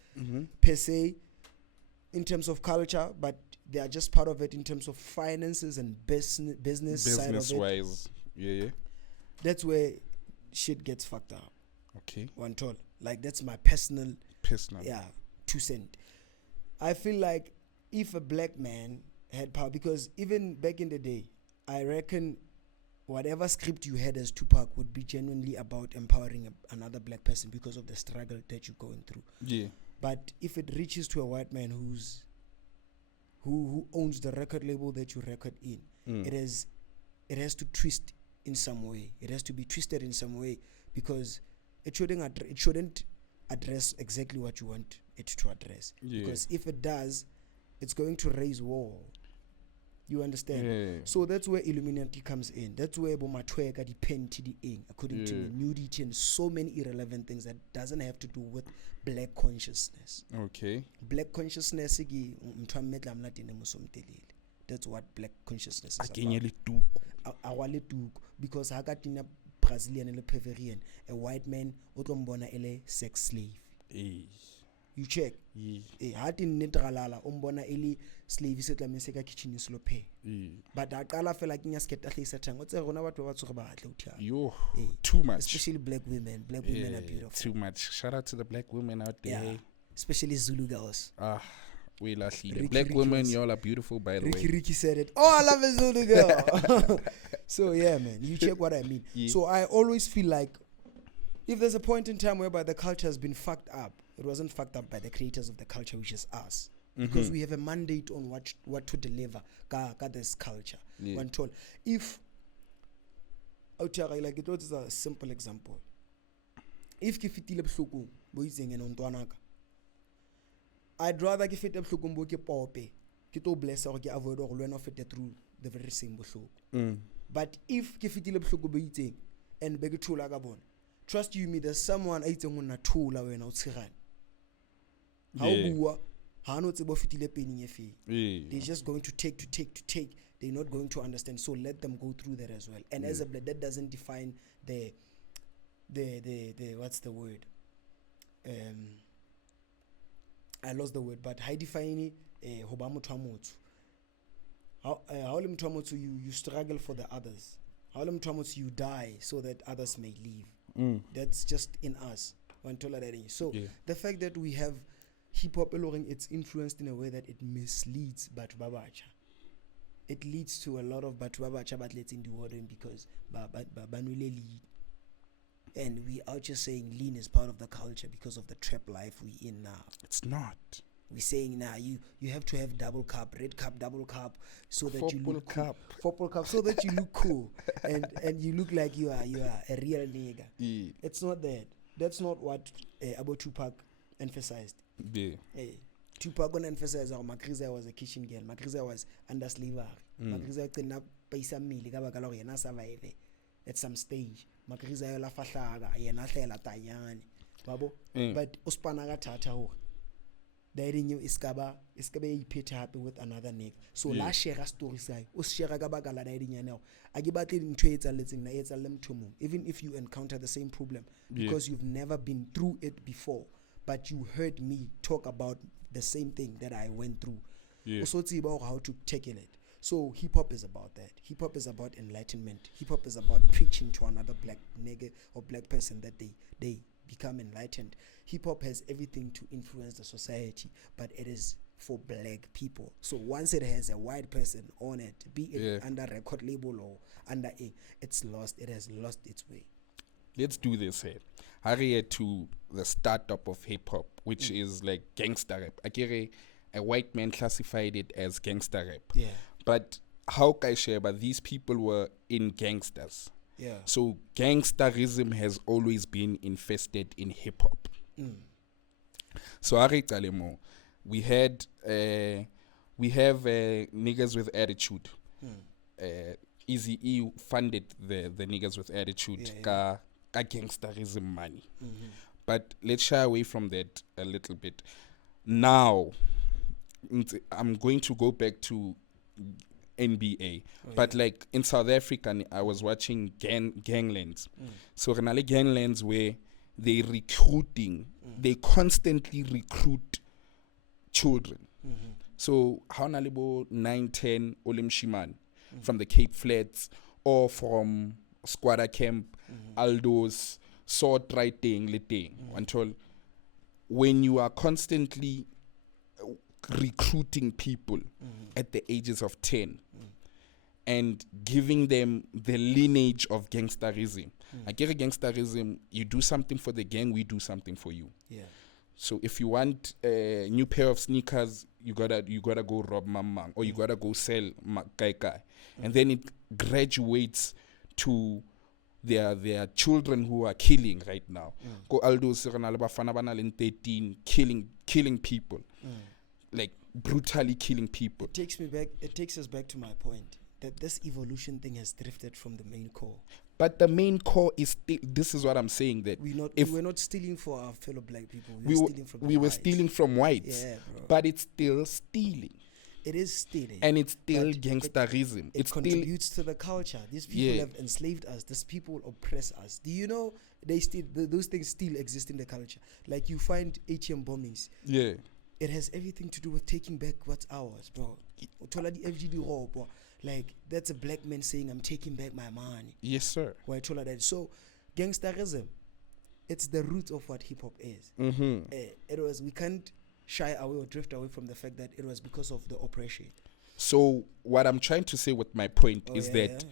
per se in terms of culture, but they are just part of it in terms of finances and business side of it. Wise. That's where shit gets fucked up. Okay. One told. Like that's my personal 2 cent. I feel like if a black man had power, because even back in the day, I reckon whatever script you had as Tupac would be genuinely about empowering another black person because of the struggle that you're going through. Yeah. But if it reaches to a white man who owns the record label that you record in, it has to twist in some way. It has to be twisted in some way because it shouldn't address exactly what you want it to address. Because if it does, it's going to raise war. You understand? So that's where Illuminati comes in. That's where Bomatwega depend to the ing, according to nudity and so many irrelevant things that doesn't have to do with black consciousness. Okay. Black consciousness that's what black consciousness is about. Because Hakatina Brazilian and Bavarian, a white man otombona ele sex slave. You check. Hati netralala umbona ili slave setla meseka kitchen slope. But aqala fela kinya sketa hlisa thango tse rona batho ba tsoga ba tle uthya. Yo, too much. Especially black women. Black women are beautiful. Too much. Shout out to the black women out there. Yeah. Especially Zulu girls. We lastly. Black women, y'all are beautiful, by the way. Ricky said it. Oh, I love a Zulu girl. So yeah, man, you check what I mean. So I always feel like if there's a point in time whereby the culture has been fucked up, it wasn't fucked up by the creators of the culture, which is us. Because we have a mandate on what to deliver this culture. One told. If like it was a simple example. If kifitile bhluku boitseng ene ontwanaka, I'd rather ke fete bhluku bo ke pope ke to bless or ke avoid go lwana fete through the very same bhluku. But if ke fitile bhluku boitseng and be ke thula ka bona, trust you me, there's someone aitseng ona thula wena o tshigane. How bua ha no tsebo fitile pening efe. They're just going to take. They're not going to understand. So let them go through that as well. And as a blood, that doesn't define the what's the word? I lost the word, but I define hoba motho a motsho. How le motho a motsho you struggle for the others. How le motho a motsho you die so that others may live. That's just in us. So the fact that we have hip hop it's influenced in a way that it misleads Batho ba Batjha. It leads to a lot of Batho ba Batjha but let's in the watering because banule lead. And we are just saying lean is part of the culture because of the trap life we in now. It's not. we're saying now you have to have double cup, red cup, double cup, so that you look cup. Football cup, so that you look cool and you look like you are a real nigga. Yeah. It's not that. That's not what Abu Tupac emphasized. Yeah. Tupac on emphasized how Makriza was a kitchen girl. Makriza was under slavery. Makriza tena paisa mili ka baka la go yena survive at some stage. Makriza yo la fahlaga yena hlela tanyane. Babo, but uspana ga thata ho. Daidinyo iskaba iphethe hape with another nigga. So la share story sai. O share ka baka la daidinyo now. Agibatle ntwe etsalletseng na etsalle motho mong. Even if you encounter the same problem because you've never been through it before, but you heard me talk about the same thing that I went through. Also about how to tackle it. So hip hop is about that. Hip hop is about enlightenment. Hip hop is about preaching to another black nigga or black person that they become enlightened. Hip hop has everything to influence the society, but it is for black people. So once it has a white person on it, be it under record label or under it's lost. It has lost its way. Let's do this here. Hurry to the startup of hip hop, which is like gangster rap. Akire, a white man classified it as gangster rap. Yeah. But how can I share? But these people were in gangsters. Yeah. So gangsterism has always been infested in hip hop. So Ari Talemo, we have niggas with attitude. Easy funded the niggas with attitude. Ka gangsterism money. But let's shy away from that a little bit. Now, I'm going to go back to NBA. But like in South Africa, I was watching Ganglands. So Renale Ganglands where they recruiting, they constantly recruit children. So how nalibo 9-10 Olim Shiman from the Cape Flats or from Squatter Camp, Aldo's sword writing, until when you are constantly recruiting people at the ages of 10 and giving them the lineage of gangsterism. I get a gangsterism, you do something for the gang, we do something for you. Yeah. So if you want a new pair of sneakers, you gotta go rob Mamang or you gotta go sell Kai. And then it graduates to their children who are killing right now. Go Aldo Serenal Bafana Banal in 13 killing people. Like brutally killing people. It takes us back to my point that this evolution thing has drifted from the main core. But the main core is this is what I'm saying, that we were not stealing for our fellow black people. We were stealing from whites. Yeah, bro. But it's still stealing. It is stealing. And it's still gangsterism. It contributes to the culture. These people have enslaved us. These people oppress us. Do you know those things still exist in the culture? Like you find ATM bombings. Yeah. It has everything to do with taking back what's ours, bro. Like that's a black man saying, "I'm taking back my money." Yes, sir. So, gangsterism, it's the root of what hip hop is. It was. We can't shy away or drift away from the fact that it was because of the oppression. So what I'm trying to say with my point is that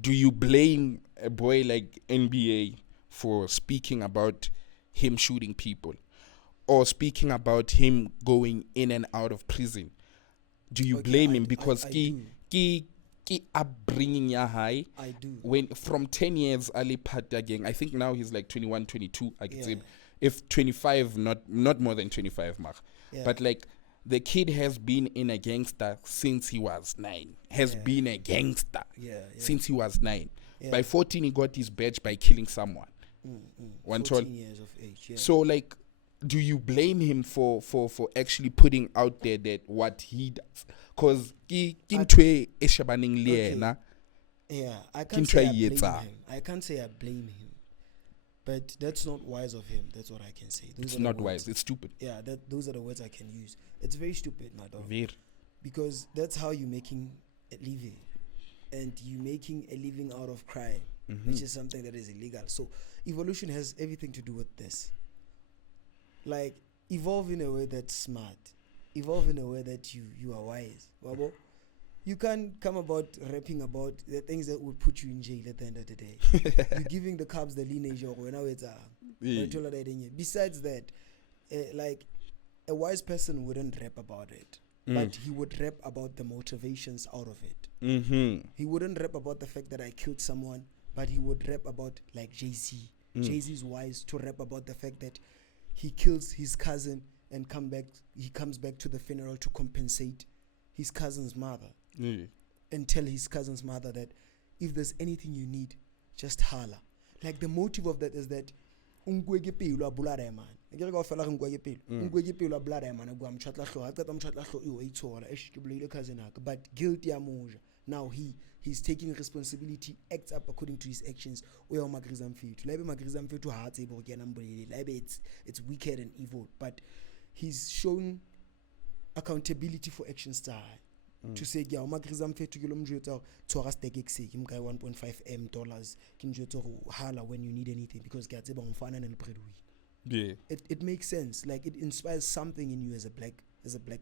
do you blame a boy like NBA for speaking about him shooting people or speaking about him going in and out of prison? Do you blame him because ki upbringing ya high? I do. When from 10 years Ali Pata gang, I think now he's like 21, 22. I could say if 25, not more than 25 mark. But like the kid has been in a gangster since he was 9. Been a gangster since he was 9. By 14 he got his badge by killing someone. 14 years of age. Yeah. So like, do you blame him for actually putting out there that what he does? Because I can't say I can't say I blame him. But that's not wise of him. That's what I can say. It's not wise. It's stupid. Yeah, those are the words I can use. It's very stupid, my dog. Very. Because that's how you're making a living. And you're making a living out of crime, which is something that is illegal. So evolution has everything to do with this. Like, evolve in a way that's smart. Evolve in a way that you are wise. Wabo? You can't come about rapping about the things that would put you in jail at the end of the day. You're giving the cops the lineage or when it's besides that, like a wise person wouldn't rap about it, but he would rap about the motivations out of it. He wouldn't rap about the fact that I killed someone, but he would rap about, like Jay-Z. Jay-Z's wise to rap about the fact that he kills his cousin and he comes back to the funeral to compensate his cousin's mother and tell his cousin's mother that if there's anything you need, just holler. Like the motive of that is that but guilty amoja. Now he's taking responsibility, acts up according to his actions. It's wicked and evil, but he's showing accountability for action style. To say yeah, $1.5 hala when you need anything because it makes sense. Like it inspires something in you as a black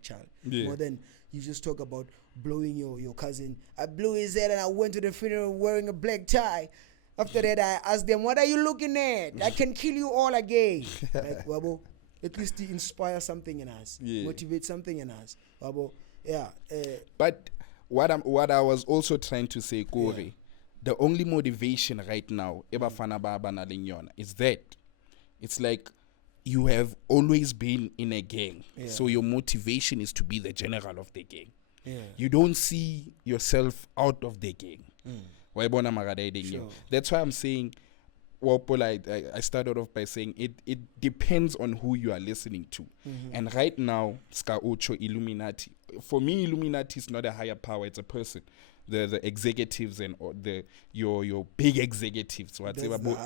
child. More than you just talk about blowing your cousin. I blew his head and I went to the funeral wearing a black tie. After that I asked them, what are you looking at? I can kill you all again. Like Wabo, at least he inspires something in us, motivate something in us. Wabo. Yeah, but what I was also trying to say, Corey, the only motivation right now, is that it's like you have always been in a gang, so your motivation is to be the general of the gang. You don't see yourself out of the gang. Sure. That's why I'm saying. I started off by saying it depends on who you are listening to. And right now, Ska Ocho, Illuminati. For me, Illuminati is not a higher power, it's a person. The executives and your big executives. Whatever about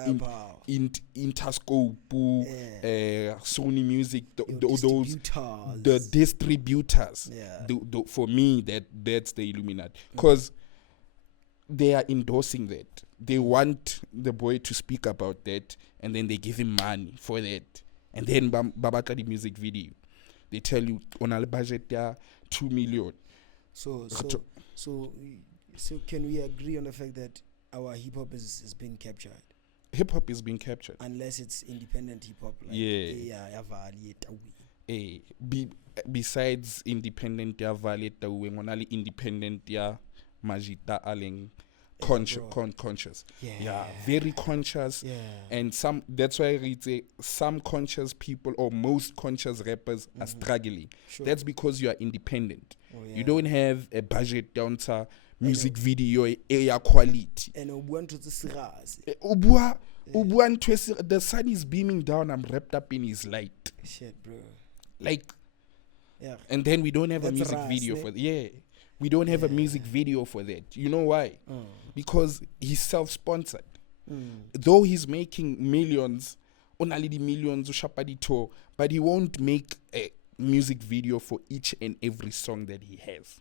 Interscope, Sony Music, the distributors. For me, that's the Illuminati. Because they are endorsing that. They want the boy to speak about that, and then they give him money for that. And then Babaka the music video, they tell you on a budget there 2 million. So can we agree on the fact that our hip hop is being captured? Hip hop is being captured unless it's independent hip hop. Like besides independent ya valeta we independent ya Majita Aleng. Conscious, very conscious, and that's why I read say some conscious people or most conscious rappers are struggling. That's because you are independent. You don't have a budget down to music video air quality. And the sun is beaming down. I'm wrapped up in his light. Shit, bro. Like, and then we don't have a music video for we don't have a music video for that. You know why? Because he's self-sponsored. Though he's making millions, only the millions, but he won't make a music video for each and every song that he has.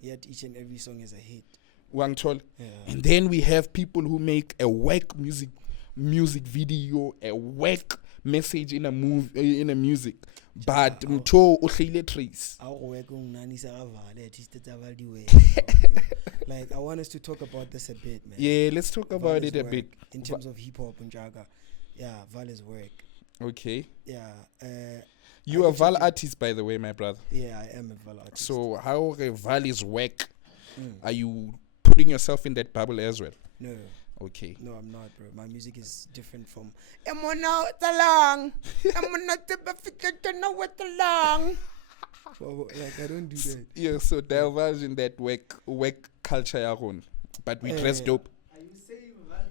Yet each and every song is a hit. And then we have people who make a whack music video, a whack message in a music. But mto uhlile trace. Like I want us to talk about this a bit, man. Yeah, let's talk about it a bit. In terms of hip hop and Jaga. Yeah, Val's work. Okay. Yeah. You are a Val artist, by the way, my brother. Yeah, I am a Val artist. So how Val is work? Are you putting yourself in that bubble as well? No. Okay. No, I'm not, bro. My music is different from. Like I don't do that. Yeah, so diverge in that work culture yaron. But we dress dope. Are you saying Val has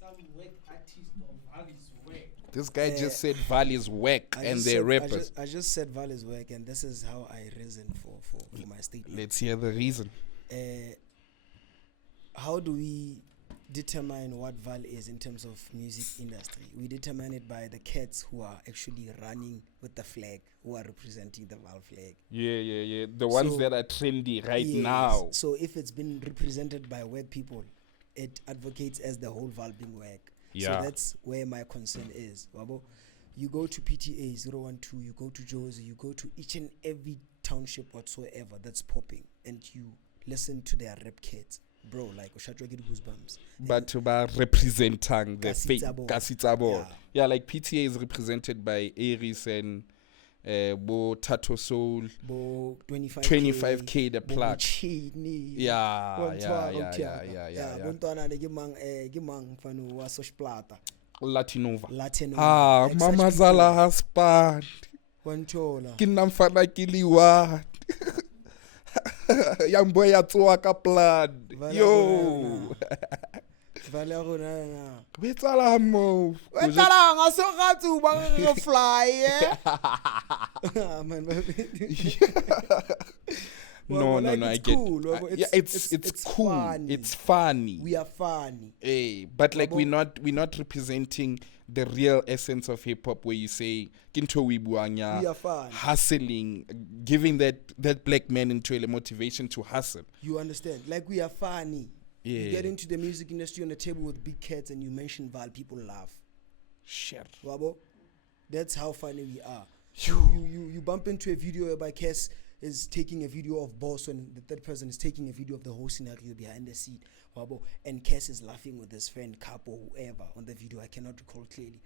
some work artist or Val is work? This guy just said Val is work and they're rappers. I just said Val is work, and this is how I reason for my statement. Let's hear the reason. How do we determine what Val is in terms of music industry? We determine it by the cats who are actually running with the flag, who are representing the Val flag. Yeah. The ones that are trendy right now. So if it's been represented by work people, it advocates as the whole Val being work. Yeah. So that's where my concern is. Wabo, you go to PTA 012, you go to Josie, you go to each and every township whatsoever that's popping, and you listen to their rap kids. Bro, like Ushatwa get goosebumps. But to representing the fake Kasitabo. Yeah, like PTA is represented by Aries and bo Tato Soul, bo 25K the plug. Yeah. Bontwana ke mang fano wa Soshplata. Latinova. Like Mama such Zala husband. Wanchola. Ke nna mfana ke liwa. Young boy ya tsoa ka blood. Yo. Vale rona na. Wetsala mo. Wetsala nga so gatsu ba re fly man. No, like, I it's get cool, yeah, it's cool. funny. It's funny. We are funny. Hey, but like we're not representing the real essence of hip hop where you say Kinto Wibuanya, We are funny. hustling, giving that black man into a motivation to hustle. You understand? Like we are funny. Yeah. You get into the music industry on the table with big cats and you mention Val, people laugh. Shit. Wabo, that's how funny we are. You bump into a video whereby Cass is taking a video of Boss and the third person is taking a video of the whole scenario behind the seat. Wabo, and Cass is laughing with his friend Cap or whoever on the video. I cannot recall clearly.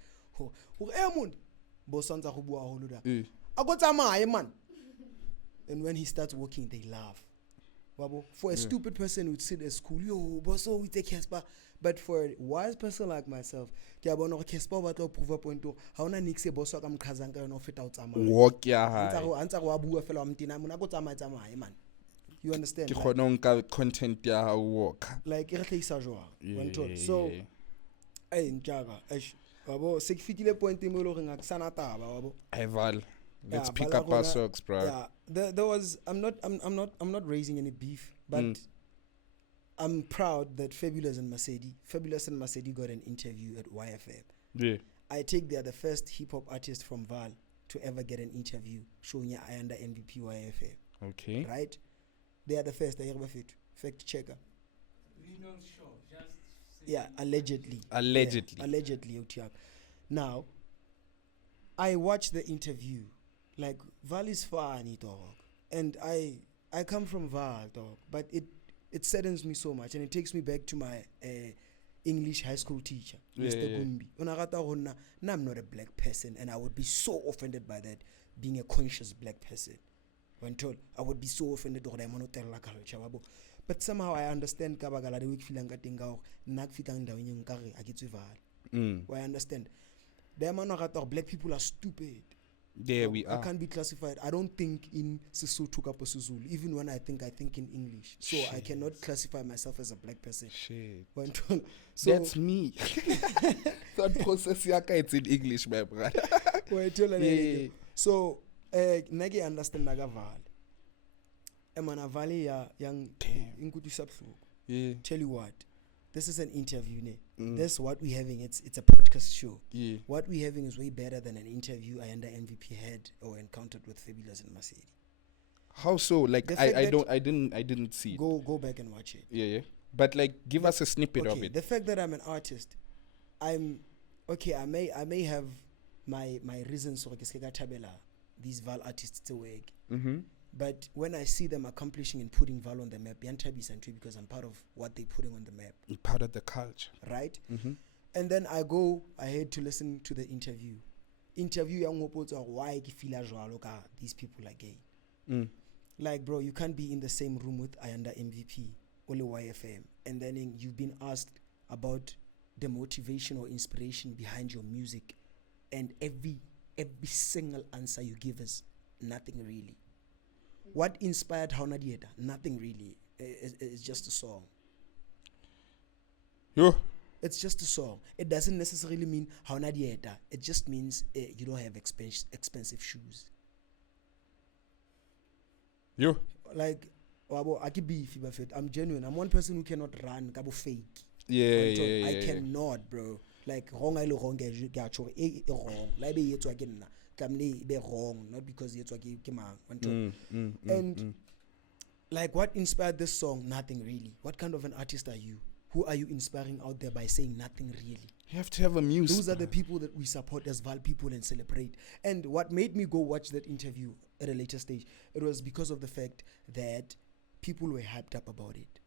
Boss sounds like man. And when he starts walking, they laugh. Wabo, for a stupid person who'd sit at school, yo, boss, we take Casper. But for a wise person like myself, Casper what to prove a point to how na nixe boss am kazanka no fit out sama. Walk ya high. Answer wa bua fela mtina mona go tsama man. You understand? Ke khona nka content ya ha walk. Like e re tlisa jwa. So njaga wabo se ke fitile point mo lo renga sana taba wabo. Val. Let's pick up our socks, bro. Yeah, there was. I'm not raising any beef, but I'm proud that Fabulous and Masedi got an interview at YFM. Yeah. I take they're the first hip hop artist from Val to ever get an interview showing I under MVP YFM. Okay. Right? They are the first. Fact checker. We're not sure. Just Yeah, allegedly. Allegedly. Yeah, allegedly, Otiak. Now, I watched the interview. Like, Val is funny, dog. And I come from Val, dog. But it saddens me so much. And it takes me back to my English high school teacher, Mr. Gumbi. Now, I'm not a black person. And I would be so offended by that, being a conscious black person. When told, I would be so offended. But somehow I understand kabagala the week feeling gatinga nak fitang daw yung kare agitsu Val. I understand. Black people are stupid. There we are. I can't be classified. I don't think in Sesotho kapa Sezulu. Even when I think in English. So I cannot classify myself as a black person. Shit. So that's me. Thought process yaka it's in English, my brother. Yeah. So nagi understand naga Val. Emana Valley young inkutu sabsu. Yeah. Tell you what. This is an interview, ne? That's what we're having. It's a podcast show. Yeah. What we're having is way better than an interview I under MVP had or encountered with Fabulous and Masedi. How so? Like I didn't see it. Go back and watch it. Yeah. But like give us a snippet of it. The fact that I'm an artist, I'm okay, I may have my reasons for these Val artists to work. But when I see them accomplishing and putting Val on the map, because I'm part of what they're putting on the map. You're part of the culture. Right? And then I had to listen to the interview. Young why these people are gay. Like, bro, you can't be in the same room with I under MVP, only YFM. And then you've been asked about the motivation or inspiration behind your music. And every single answer you give is nothing really. What inspired Hauna Dieta? Nothing really. It's just a song. Yo. It's just a song. It doesn't necessarily mean Hauna Dieta. It just means you don't have expensive shoes. Yo. Like, I'm genuine. I'm one person who cannot run. Kabo fake. Yeah. I cannot, bro. Like, wrong. Wrong. Like, be wrong, not because it's and like what inspired this song? Nothing really. What kind of an artist are you? Who are you inspiring out there by saying nothing really? You have to have a muse. Those are the people that we support as Val people and celebrate. And what made me go watch that interview at a later stage, it was because of the fact that people were hyped up about it.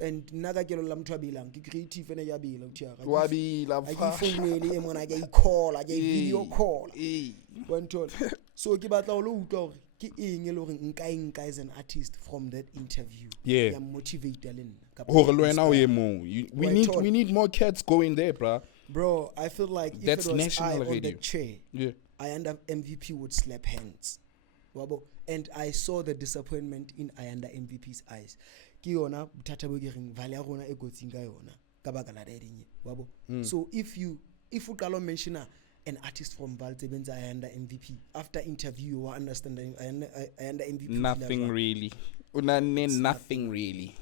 and naga ke lo la motho a belang ke creative ene ya bela uthia Wa bila ke pha. phone e mona ke i-call ke video call Eh. wantol so ke batla ho lo utlwa hore ke eng e le hore nka as an artist from that interview Yeah. ya motivate le nna kapa Hore lo wena o inspire. ye moo. We Why need tall? we need more cats going there, bruh. Bro, I feel like if That's it was national I on radio. the chair, Yeah. Ayanda MVP would slap hands. Wabo, and I saw the disappointment in Ayanda MVP's eyes. Ki yona bothata bo ke reng vale ya rona e kotsing ka yona ka baka la reding wabo. So if you qalo mention an artist from Val Tsebenza Ayanda MVP after interview you understand Ayanda MVP Nothing really. Unane nothing really.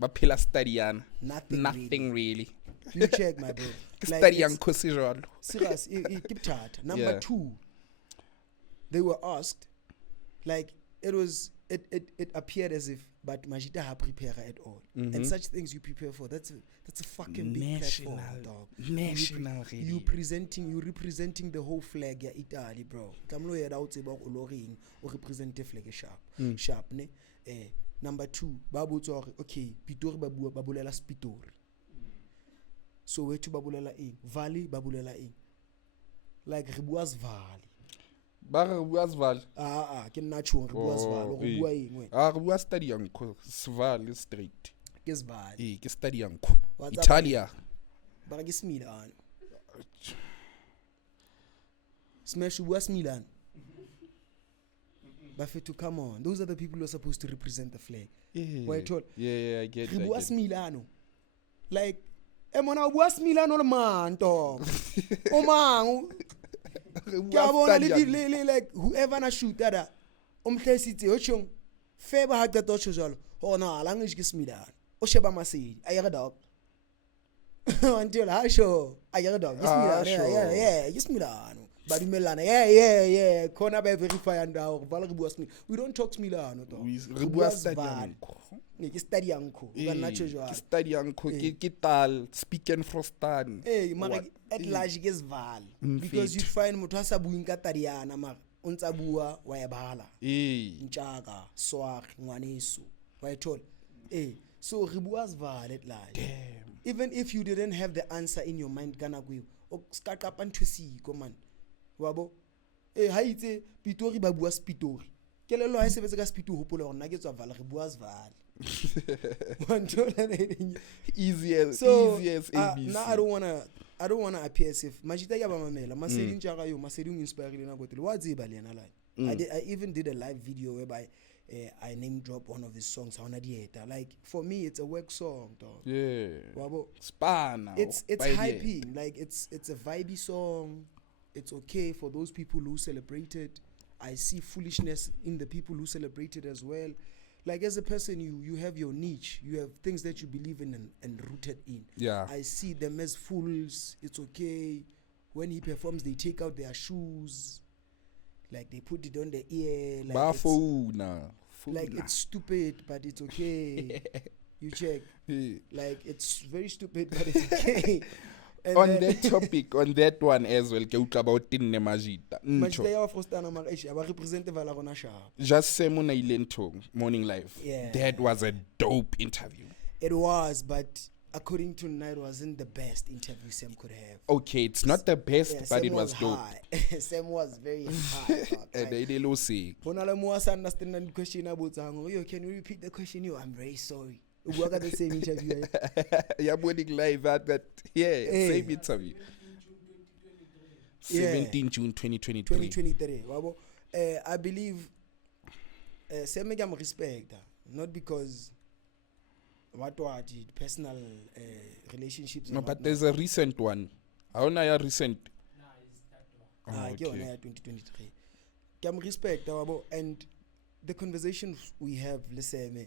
Baphila stadiana. Nothing really. You check my bro. Study it's- yang khosi jalo. Serious, keep chat. Number Yeah. 2, they were asked, like it appeared as if, but Majida ha prepare at all. And such things you prepare for. That's a fucking big platform, dog. National You representing the whole flag ya Italy, bro. Tamlo ya doubt about oloring or represent the flag sharp. Sharp ne. Number 2, babu tsore okay, Pitori babulela Pitori. So where to babulela eng? Valley babulela eng? Like Ribuas Valley. Ba re bua Sval. Ke nna tshong Ribuas Valley. Re bua eng we? Re bua study yang kho Sval straight. Ke Sval. Ke study yang kho. What's up, Italia. Ba ke Milan. Smash bua Milan. But to come on, those are the people who are supposed to represent the flag. Why told? Yeah, I get it. Ribuas Milano. Like mona buas Milano le man dog. O mang ke a bona le like whoever na shoot that umhlesitse o chong fe ba ha qeta tsho jalo hona la ngish ke Smilano o sheba masedi a yere dog until ha sho a yere dog Smilano yeah Smilano ba dumelana yeah khona ba verify ndawo ba le re bua Smilano we don't talk Smilano dog re bua stadium ke stadium kho ka nna tsho jalo ke stadium kho ke tal speak and frostan mara at large ke Sval because you find motho a sa buing ka Tadiana mara o ntsa bua wa e bala ntjaka swag ngwaneso wa e thola so re bua Sval at large. Even if you didn't have the answer in your mind kana go o ska qapa nthusiko man wabo ha itse Pitori ba bua Pitori kelelo ha sebetse ka Pitori hopola hore nna ke tswa Val re bua Sval. easy as ABC. Now I don't wanna appear as if Majita ya ba mamela maseding tjaka yo maseding inspire le na botele wa tseba le yana like I even did a live video whereby I name drop one of his songs Hauna Dieta. Like for me it's a work song dog. Yeah. Wabo Spana. it's hyping, like it's a vibey song. It's okay for those people who celebrated. I see foolishness in the people who celebrated as well. Like as a person, you have your niche. You have things that you believe in and rooted in. Yeah. I see them as fools. It's okay. When he performs, they take out their shoes. Like they put it on the ear. Like it's stupid, but it's okay. You check. Like it's very stupid, but it's okay. And on that topic, on that one as well, ke utlwa about tinne Majita. Majita ya frostana mara ba represent vala rona sharp. Just Semuna Ilento Morning Live. Yeah. That was a dope interview. It was, but according to Night, wasn't the best interview Sam could have. Okay, it's not the best, Yeah, but Sam it was dope. high. Sam was very high. And they lo say, Honala mo understand the question about yo, can you repeat the question? Yo, I'm very sorry. We got the same interview. yeah, morning live at that. Yeah, same interview. 17 June 2023. 2023. Wabo, I believe Sam make him respect, not because what personal relationships. No, but there's a recent one. How na recent? Okay. 2023. Can respect wabo, and the conversations we have, listen,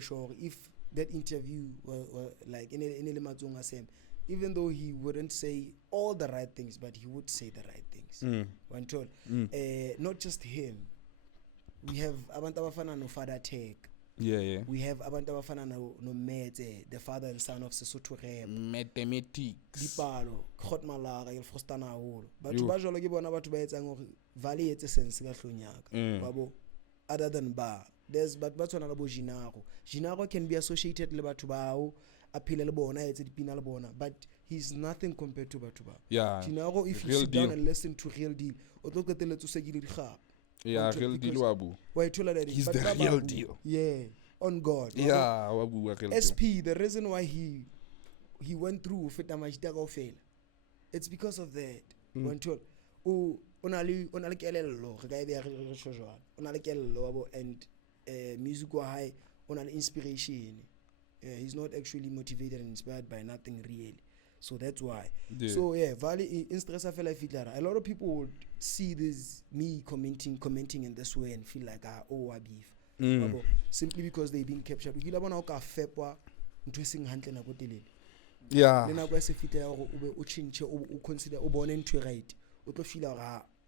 sure if that interview were like in Sam, even though he wouldn't say all the right things, but he would say the right things. One told, not just him. We have abantu abafana no Father Tech. Yeah. We have abantu abafana no Mete, the father and son of Sesotho Rap. Mathematics. Dipalo, Khot Malaga, el Frostana holo. But ba jolo ke bona batho ba etsang hore valley etse sense ka hlonyaka. Babo, other than ba there's but tshwana le bo Jinaro can be associated le batho bao a phele le bona etse dipina le bona, but he's nothing compared to batho bao. Yeah, Jinaro, if you Real sit Deal. down and listen to Real Deal, o tlo qetelletse o sekile dikgaba. Yeah, Onto- Real Deal because- wabu. Wa ithola that He's but the ba real bang- deal. Yeah, on God. Yeah, wabu wa Real Deal. SP, the reason why he went through feta majita kaofela, it's because of that. Wanthola o na le kelello re ka e beha re tjho jwalo, o na le kelello wabo, and music wa hae o na le inspiration. He's not actually motivated and inspired by nothing really, so that's why. Yeah. So yeah, Valley in stress fela fitlara. A lot of people would see this me commenting in this way and feel like oh beef. Wabo, simply because they been captured. Ukila bona o ka fepwa ntho e seng hantle nako telele. Yeah. Le nako ya se fita ya gore o be o change o consider o bone ntho e right, o tlo feel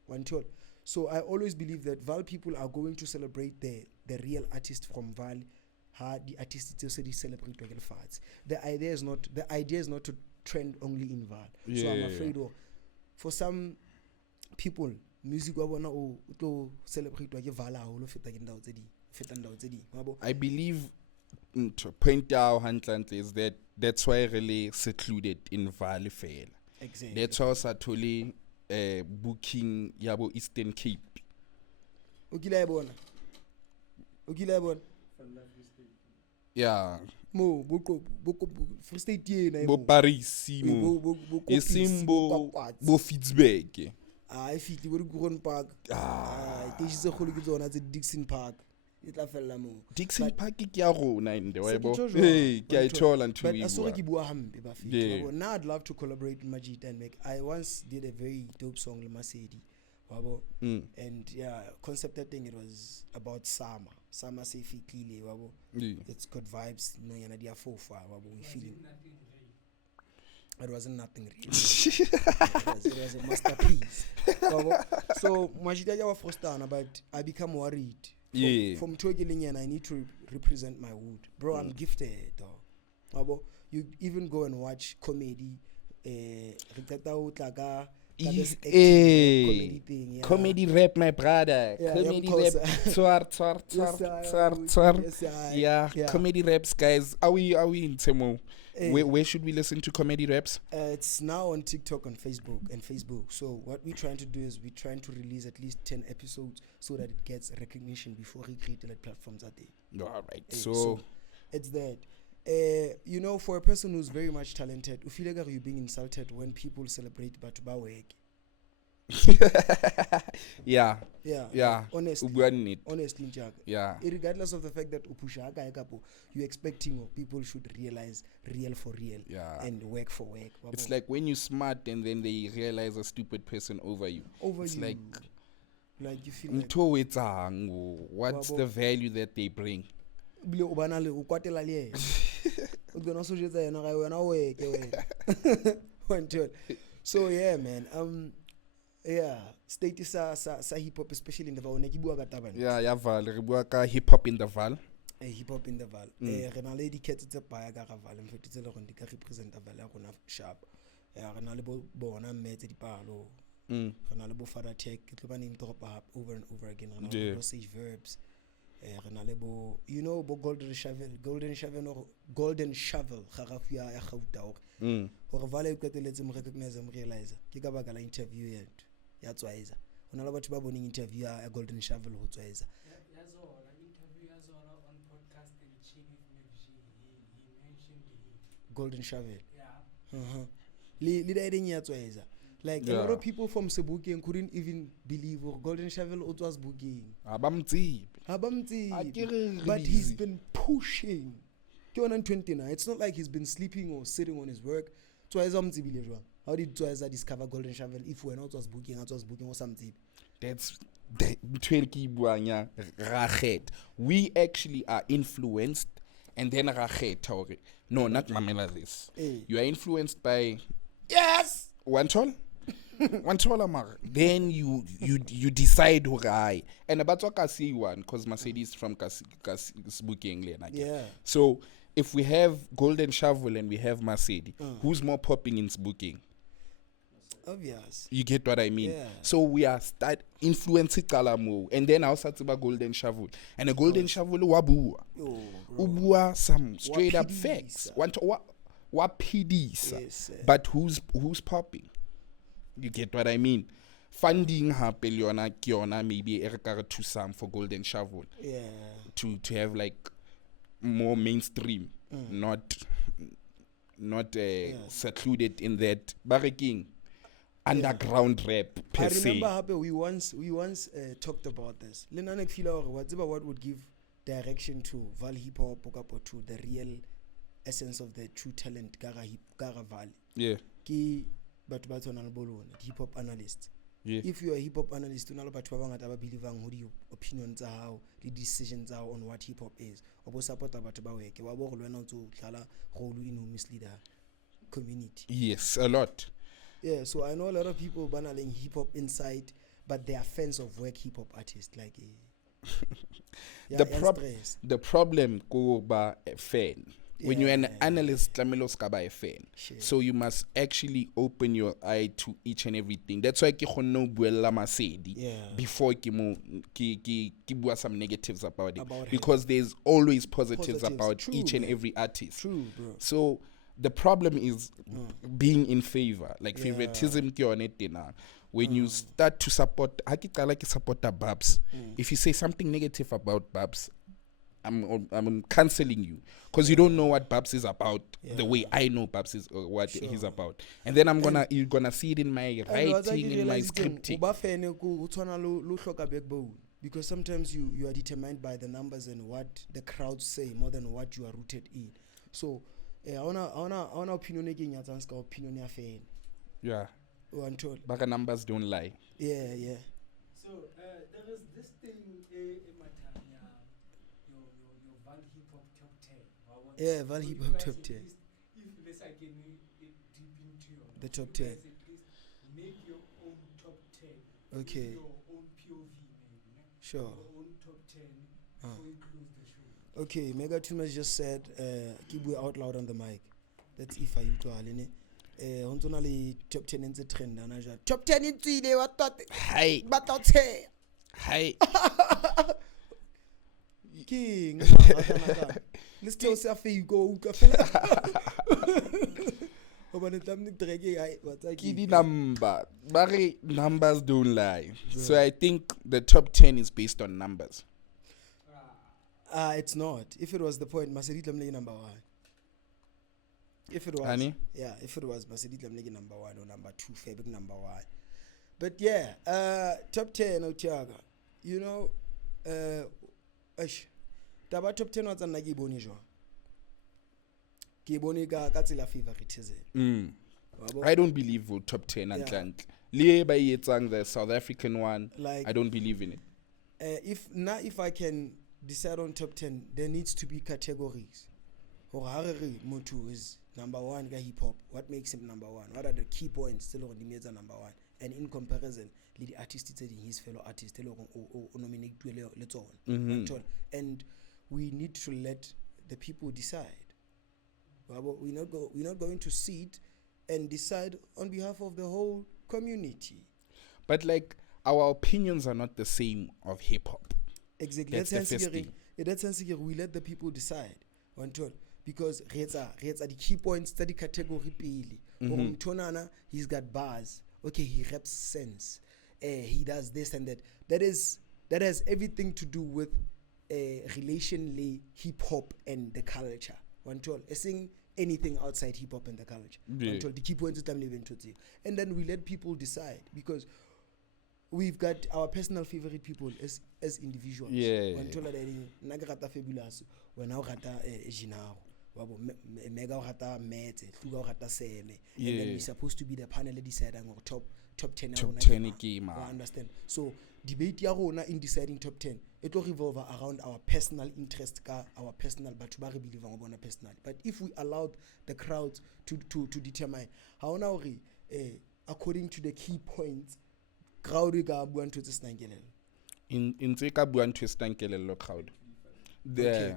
like so I always believe that Val people are going to celebrate the real artist from Val, the artist tse se di celebrate ke lefatshe. The idea is not to trend only in Val. So I'm Yeah. afraid for some people music wa bona o tlo celebrate ke Val haholo feta ke ndao tse ding wabo. I believe to point out hantle is that's why really secluded in Valley fail. Exactly. That's also totally booking yabo Eastern Cape. Ukila e bona Yeah. mo boko Free State yena Bo Paris mo. Isimbo bo Fitzberg. I fitli bo Gurun Park. Te se kholo ke tsona tse Dixon Park. E tla fella mo. Dixon But- Park ke ya rona inde wa Se bo. ke tjho jwalo, Hey, ke a but- thola ntho But e asore bua. ke bua hampe ba fitli. Yeah. Wabo, now I'd love to collaborate with Majita and make. I once did a very dope song le Masedi. Wabo. And yeah, concept that thing, it was about summer. Summer se fitlile wabo. Yeah. It's got vibes no yana dia fofa wabo, we feeling. It wasn't nothing real. it was a masterpiece. So Majida ya wa frustana, but I become worried. Yeah. From Twigling and I need to represent my wood. Bro, I'm gifted though. You even go and watch comedy. Comedy thing. Yeah. Comedy rap, my brother. Yeah, Comedy yeah, rap. of Twar. Yes, I- Yeah. yeah. Comedy raps, guys. Are we in Temo? Eh. Where should we listen to comedy raps? It's now on TikTok and Facebook. So what we're trying to do is we're trying to release at least 10 episodes so that it gets recognition before we create the platforms are there. All right. Eh, So it's that. You know, for a person who's very much talented, you feel like you're being insulted when people celebrate Batubaweg. yeah. Yeah. Honestly. Ubwanit. Honestly, Jack. Yeah. Regardless of the fact that upusha kapo, you're expecting people should realize real for real. Yeah. And work for work. It's like when you're smart and then they realize a stupid person over you. It's you. Like you feel like Mto etsang, what's Wabo. the value that they bring? bile o bana le o kwatela le yena o gonna so jetsa yena ga wena o eke wena Wanthola. So yeah man, yeah, state sa hip hop, especially in the Val, ne ke bua ka taba ena. Yeah, Val. Re bua ka hip hop in the Val. Hip hop in the Val. Re na le diketse tse paya ka ga Val, mfetsi tse le go di ka representa Val ya rona sharp. Re na le bona mmetse dipalo. Re na le bo Father Tech, ke tlo ba name drop over and over again. Re na le bo Sage Verbs. Re na le bo, you know, bo Golden Shovel ga ga fia ya Gauta hore gore Val e qeteletse mo recognize mo realize ke ka baka la interview yethu ya Tswaiza. Hona le batho ba boneng interview ya Golden Shovel ho Tswaiza. Yazola interview yazola on podcast and Chini he mentioned him. Golden Shovel. Yeah. Le daiding ya Tswaiza. Like a lot of people from Sebokeng couldn't even believe Golden Shovel was booking. Abamtsi. But he's been pushing. Ke 29. It's not like he's been sleeping or sitting on his work. Tswaiza mtsibile jwang. How did Tswaiza discover Golden Shovel if we're not was booking or something? That's Rachet. We actually are influenced and then Rachet. No, not Mamela this. You are influenced by yes Wantol. Amar. Then you decide who I and about Kasi one because Mercedes from Booking. Yeah. So if we have Golden Shovel and we have Mercedes, who's more popping in Booking? Obvious. You get what I mean? Yeah. So we are start influence Kalamo, and then also about Golden Shovel. And a Golden Shovel wabua. Yo, bro. Ubua some straight up PDs, facts. Want what PDs? Yes, sir. But who's popping? You get what I mean? Funding happen kiona maybe erikare to some for Golden Shovel. Yeah. To have like more mainstream, not secluded in that barraking underground rap per I se. remember Hape, we once talked about this. Lenanek feel what would give direction to Val hip hop or to the real essence of the true talent Gara Val. Yeah. Ki batho ba tsona le bolone, hip hop analyst. Yeah. If you are a hip hop analyst, you know batho ba bangata ba believang ho di opinions tsa hao, the decisions tsa hao on what hip hop is. O bo supporta batho ba weke, wa bo go lwana o tso hlala role in ho mislead community. Yes, a lot. Yeah, so I know a lot of people banaling hip hop inside, but they are fans of work hip hop artists like yeah, the problem go ba a fan. When you're an analyst, tlamelo ska ba a fan. Shit. So you must actually open your eye to each and everything. That's why ke kgonne buella Masedi before ki bua some negatives about it. Because there's always positives about True, each and man. every artist. True, bro. So the problem is being in favor, like favoritism ke yone tena. When you start to support, support Babs. If you say something negative about Babs, I'm canceling you because you don't know what Babs is about the way I know Babs is what he's about, and then you're gonna see it in my writing, in my scripting. Because sometimes you are determined by the numbers and what the crowds say more than what you are rooted in. So I wanna opinion again. Opinion ya fan. Yeah. But numbers don't lie. Yeah. So there is this thing in Matanya, your Val Hip Hop Top 10. Yeah, Val Hip Hop Top 10. If let's again deep into the top 10. At least make your own top 10. Okay. Your own POV maybe. Sure. Your own top 10 before you close the show. Okay, Mega Tumas just said Kibu out loud on the mic. That's if I to Aline. Hontonali top 10 in the trend and I just top 10 in 3 they were thought hi but I'll say hi King let's tell say you go Kidi number Barry numbers don't lie. So I think the top 10 is based on numbers. It's not. If it was the point, Masedi Lamlegi number 1. If it was, Annie? yeah, if it was Masedi Lamlegi number 1 or number 2, Fabrik number 1. But yeah, top 10 Otiaga. You know, Taba top 10 what's nagi boni jo. Ki boni ka tsela favoritism. I don't believe with top 10 and Atlantic. Lie by yetsang the South African one. Like, I don't believe in it. If I can decide on top 10, there needs to be categories. Or Harari Mutu is number 1 guy hip hop. What makes him number 1? What are the key points still on the major number 1? And in comparison, the artist is his fellow artist nominate let's on. And we need to let the people decide. We're not going to sit and decide on behalf of the whole community. But like our opinions are not the same of hip hop. Exactly. That's we let the people decide. Because the key points study category pili. He's got bars. Okay, he reps sense. He does this and that. That has everything to do with relationally hip hop and the culture. Saying anything outside hip hop and the culture. The key points and then we let people decide because we've got our personal favorite people as individuals. Nagarata Fabulous, when I rata Jinao, Mega rata Mete, Fluga rata Seme, and then we're supposed to be the panel deciding or top 10. Top 10 game. I understand. So debate yarona in deciding top 10. It will revolve around our personal interest, our personal, but to believe on personal. But if we allowed the crowd to determine how now, according to the key points, crowd ga buan to stankelelo. In tseka buan to stankelelo crowd. The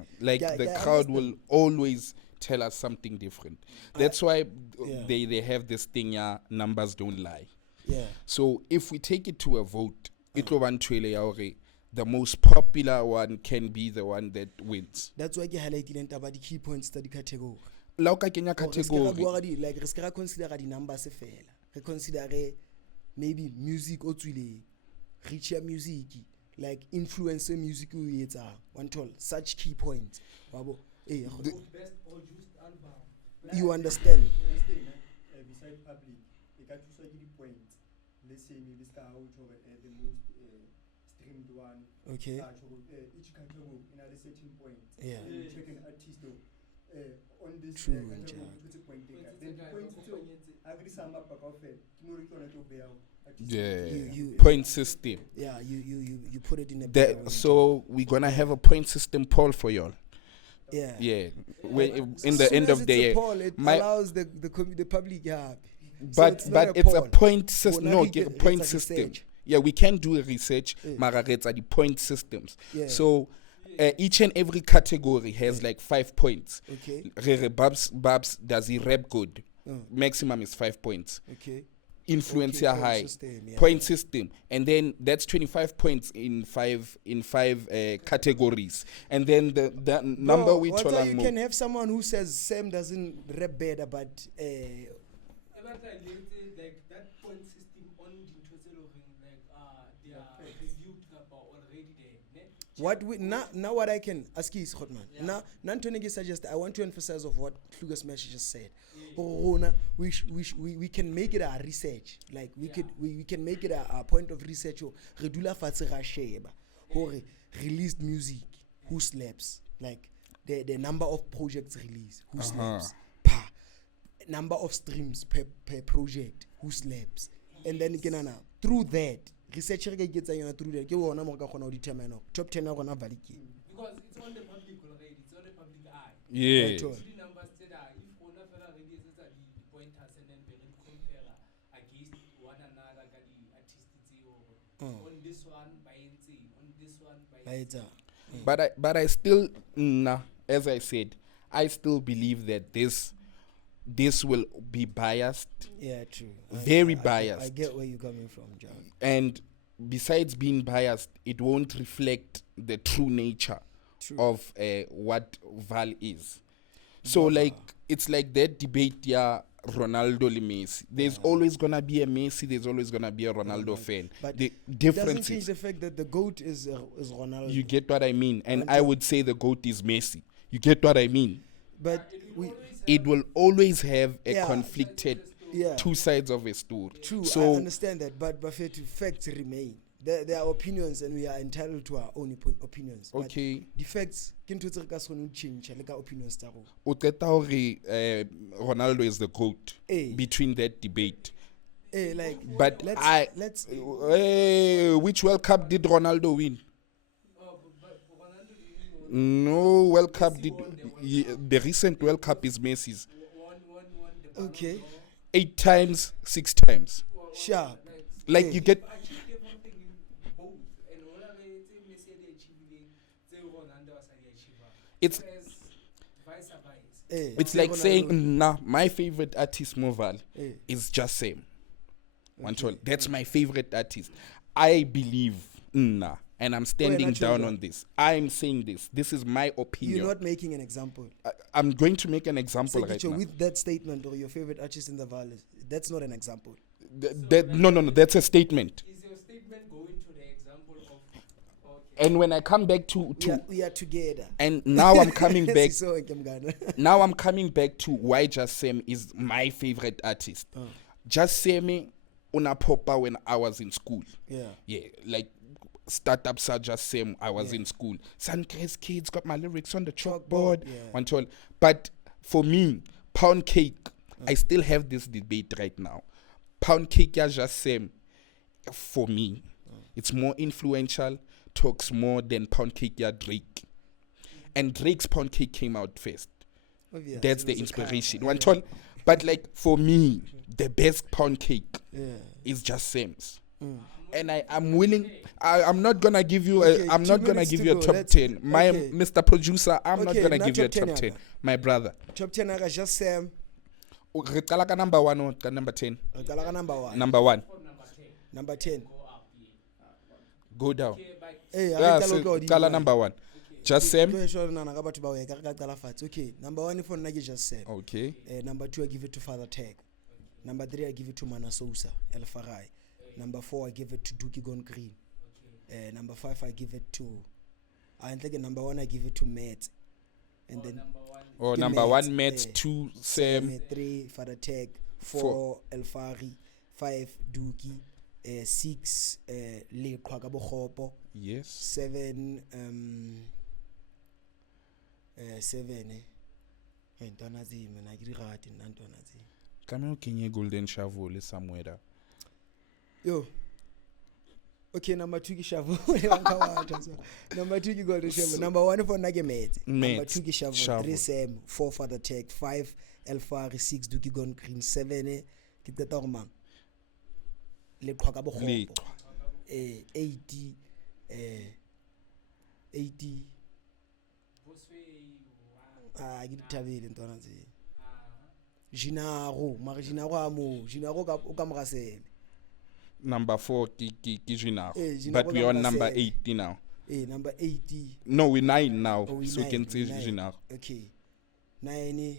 crowd will always tell us something different. That's why they have this thing, numbers don't lie. Yeah. So if we take it to a vote, it will want to the most popular one can be the one that wins. That's why I highlighted about the key points that the category. Lauka Kenya category. Like re consider the numbers fela. Re consider maybe music o tswile, richer music, like influencer music o etsa. One told such key points. Wabo. Best produced album. You understand? Beside public, they got to say the points. Let's say maybe start out the most streamed one. Okay. Each category in a certain point. Yeah. Check an artist on this True, category with a point taker. Then points too. I agree some up of it. Yeah. You Point system. Yeah, you put it in a So we're gonna have a point system poll for y'all. Yeah. Yeah. In As the soon end as of the it's a year. poll, it allows the public happy. But not it's a poll. point system. Well, No, now get a it's point a system. research. Yeah, we can do a research. Mara it's the point systems. Yeah. So each and every category has like 5 points. Okay. Babs does he rap good? Maximum is 5 points. Okay. Influencer point high system, yeah. point system, and then that's 25 points in five categories, and then the number Bro, we what told you can have someone who says Sam doesn't rap better, but Like that point system on the total they are reviewed already there. what we now what I can ask you is Hotman. Now Nantonegi suggest I want to emphasize of what Flugas Mesh just said. We can make it a research. Like we can make it a point of research or redula fatse ga sheba. Hore released music who slaps. Like the number of projects released who slaps. Pa. Number of streams per project who slaps. And then again through that researcher gets through that. Ke wona mo ka khona ho determine top 10 gona valid. Because it's on the public already, it's on the public eye. Yeah. Right, Three numbers said if ona fela releases the pointers and then they compare against one another ka di artists on this one by NC, on this one by But I still as I said, I still believe that this will be biased. Yeah, true. Very biased. I get where you're coming from, John. And besides being biased, it won't reflect the true nature of what Val is. So like it's like that debate, Ronaldo le Messi. There's always gonna be a Messi. There's always gonna be a Ronaldo fan. But the doesn't difference change is the fact that the GOAT is Ronaldo. you get what I mean, and I would say the GOAT is Messi. You get what I mean. But It will always have a Yeah. conflicted yeah, two sides of a story. true. So I understand that, but facts remain. There are opinions, and we are entitled to our own opinions. But okay. the facts can to change like our opinions. Ronaldo is the GOAT between that debate. Like, But let's which World Cup did Ronaldo win? but Ronaldo didn't No World Cup did. The recent World Cup is Messi's. won the okay. 8 times, 6 times. Sure. Like you get. achieved everything in both. And all of it, Messi had achieved Ronaldo was achieved. It's Vice versa. it's like saying, nah, my favorite artist Moval Eh. is just Sam. That's my favorite artist. I believe, nah, and I'm standing not down sure. on this. I'm saying this. This is my opinion. You're not making an example. I'm going to make an example right Segicho, now. with that statement or your favorite artist in the valley, that's not an example. No, that's a statement. Is your statement going to the example of And when I come back to We are together. and now I'm coming back. So, Nkemgana. Now I'm coming back to why Just Sam is my favorite artist. Just Sam una popa when I was in school. Yeah. Like startups are Just Sam. I was in school. Suncrest Kids got my lyrics on the chalkboard. Yeah. But for me, Pound Cake, I still have this debate right now. Pound Cake ya Just Sam, for me, it's more influential, talks more than Pound Cake ya Drake. And Drake's Pound Cake came out first. Obvious. That's It the was a inspiration. cover. But like for me, the best Pound Cake Yeah. is Just Sam's. And I'm willing. I'm not gonna give you. Okay, I'm 2 not gonna minutes give to you a go. top Let's- 10. My okay. Mr. Producer, I'm not Okay, gonna not give you a top 10 top 10. yaka. My brother. Top 10 are Just Sam. Re qala ka number 1 or ka number 10? Number 1. Number 1. Number 10. Go up, yeah. Go down. Okay, but Hey, Yeah, so colour number 1. Just Sam. Okay, number 1 for Nagi Just Sam. Okay. Number 2, I give it to Father Tag. Number 3, I give it to Mana Sosa, El Farai. Number 4, I give it to Dookie Gone Green. Number 5, I give it to. I think number 1, I give it to Matt. And then number 1. Or Ke number Matt, 1, Matt, 2, Sam. 3, Father Tag. 4, El Fari. 5, Dookie. 6, Le Kwaka Bohopo. Yes. 7, 7, ntwana zi mina ke di rate nna ntwana zi. Kame o kenye golden shovel somewhere there. Yo. Okay, number 2 ke shovel. Number 2 ke golden shovel. Number 1 for nna ke Mets. Number 2 ke shovel. 3 Sam, 4 Father Tech, 5 Elfari, 6 Dookie Gone Green, 7 ke qeta go mang. Le qhwaka bogopo. 80 80 ke dithabile ntwana tse. Jinaro o ka moga sebe. Number 4 ki Jinaro. Jinaro But we ka on moga number sebe. 80 now. Number 80. No, we're 9 now. Oh, we so nine, can say we nine. Jinaro. Okay. 9.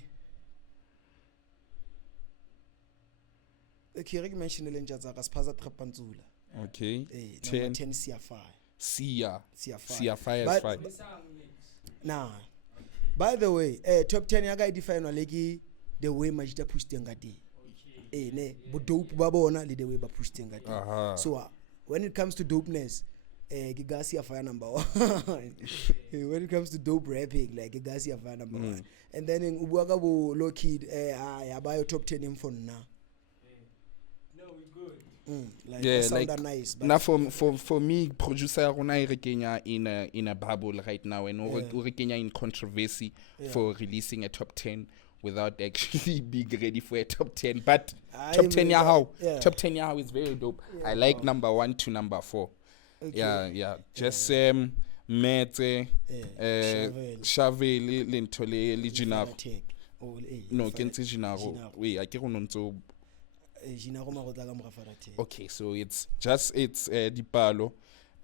Okay, re ke mention le ntja tsa ka Spaza Trapanzula. Okay. Number 10. 10 Siafai. Sia. Siafai. Sia But- 5. Nah. By the way, top 10 ya ka e define le ke the way Majita pushed nga teng. Ne bo dope ba bona le the way ba pushed nga teng. Aha. So when it comes to dopeness, ke ga Siafai number 1. When it comes to dope rapping, like ke ga Siafai number 1. And then in ubua ka bo low kid ya ba yo top 10 in for now. No, we good. Like Yeah, sound like nice, but now for me, producer rona e re kenya in a bubble right now, and o re kenya in controversy for releasing a top 10 without actually being ready for a top 10. But top 10 ya how? Top 10 ya how is very dope. I like number 1 to number 4. Okay. Yeah. Just Mete, Shaveli, Lintole, Jinaro. No, Kenzi Jinaro. Wait, I can't remember. Okay, so it's Dipalo,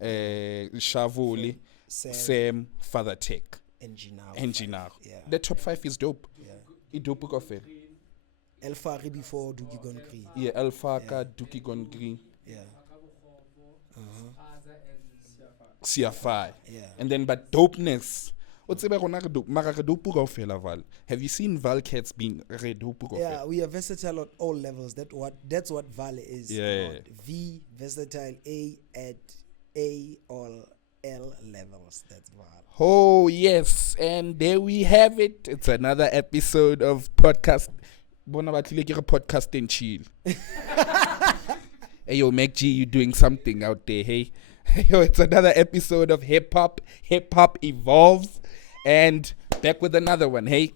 Shavoli, Sam, Father Tech, and Jinaro. Yeah. The top 5 is dope. It's dope coffee. El Fari before Dookie Gone Green. Yeah, Alfaka, Dookie Gone Green, Yeah. Siafai. Yeah. And then but dopeness. What's about dope? Mara dope kaofela Val. Have you seen Val Cats being dope kaofela? Yeah, we are versatile at all levels. That's what Vale is. Yeah. About. V versatile, A at A all L levels. That's Vale. Oh yes, and there we have it. It's another episode of podcast. Bona batlile ke re podcast and chill. Hey yo, Mac G, you doing something out there? Hey, yo, it's another episode of Hip Hop. Hip Hop evolves, and back with another one. Hey.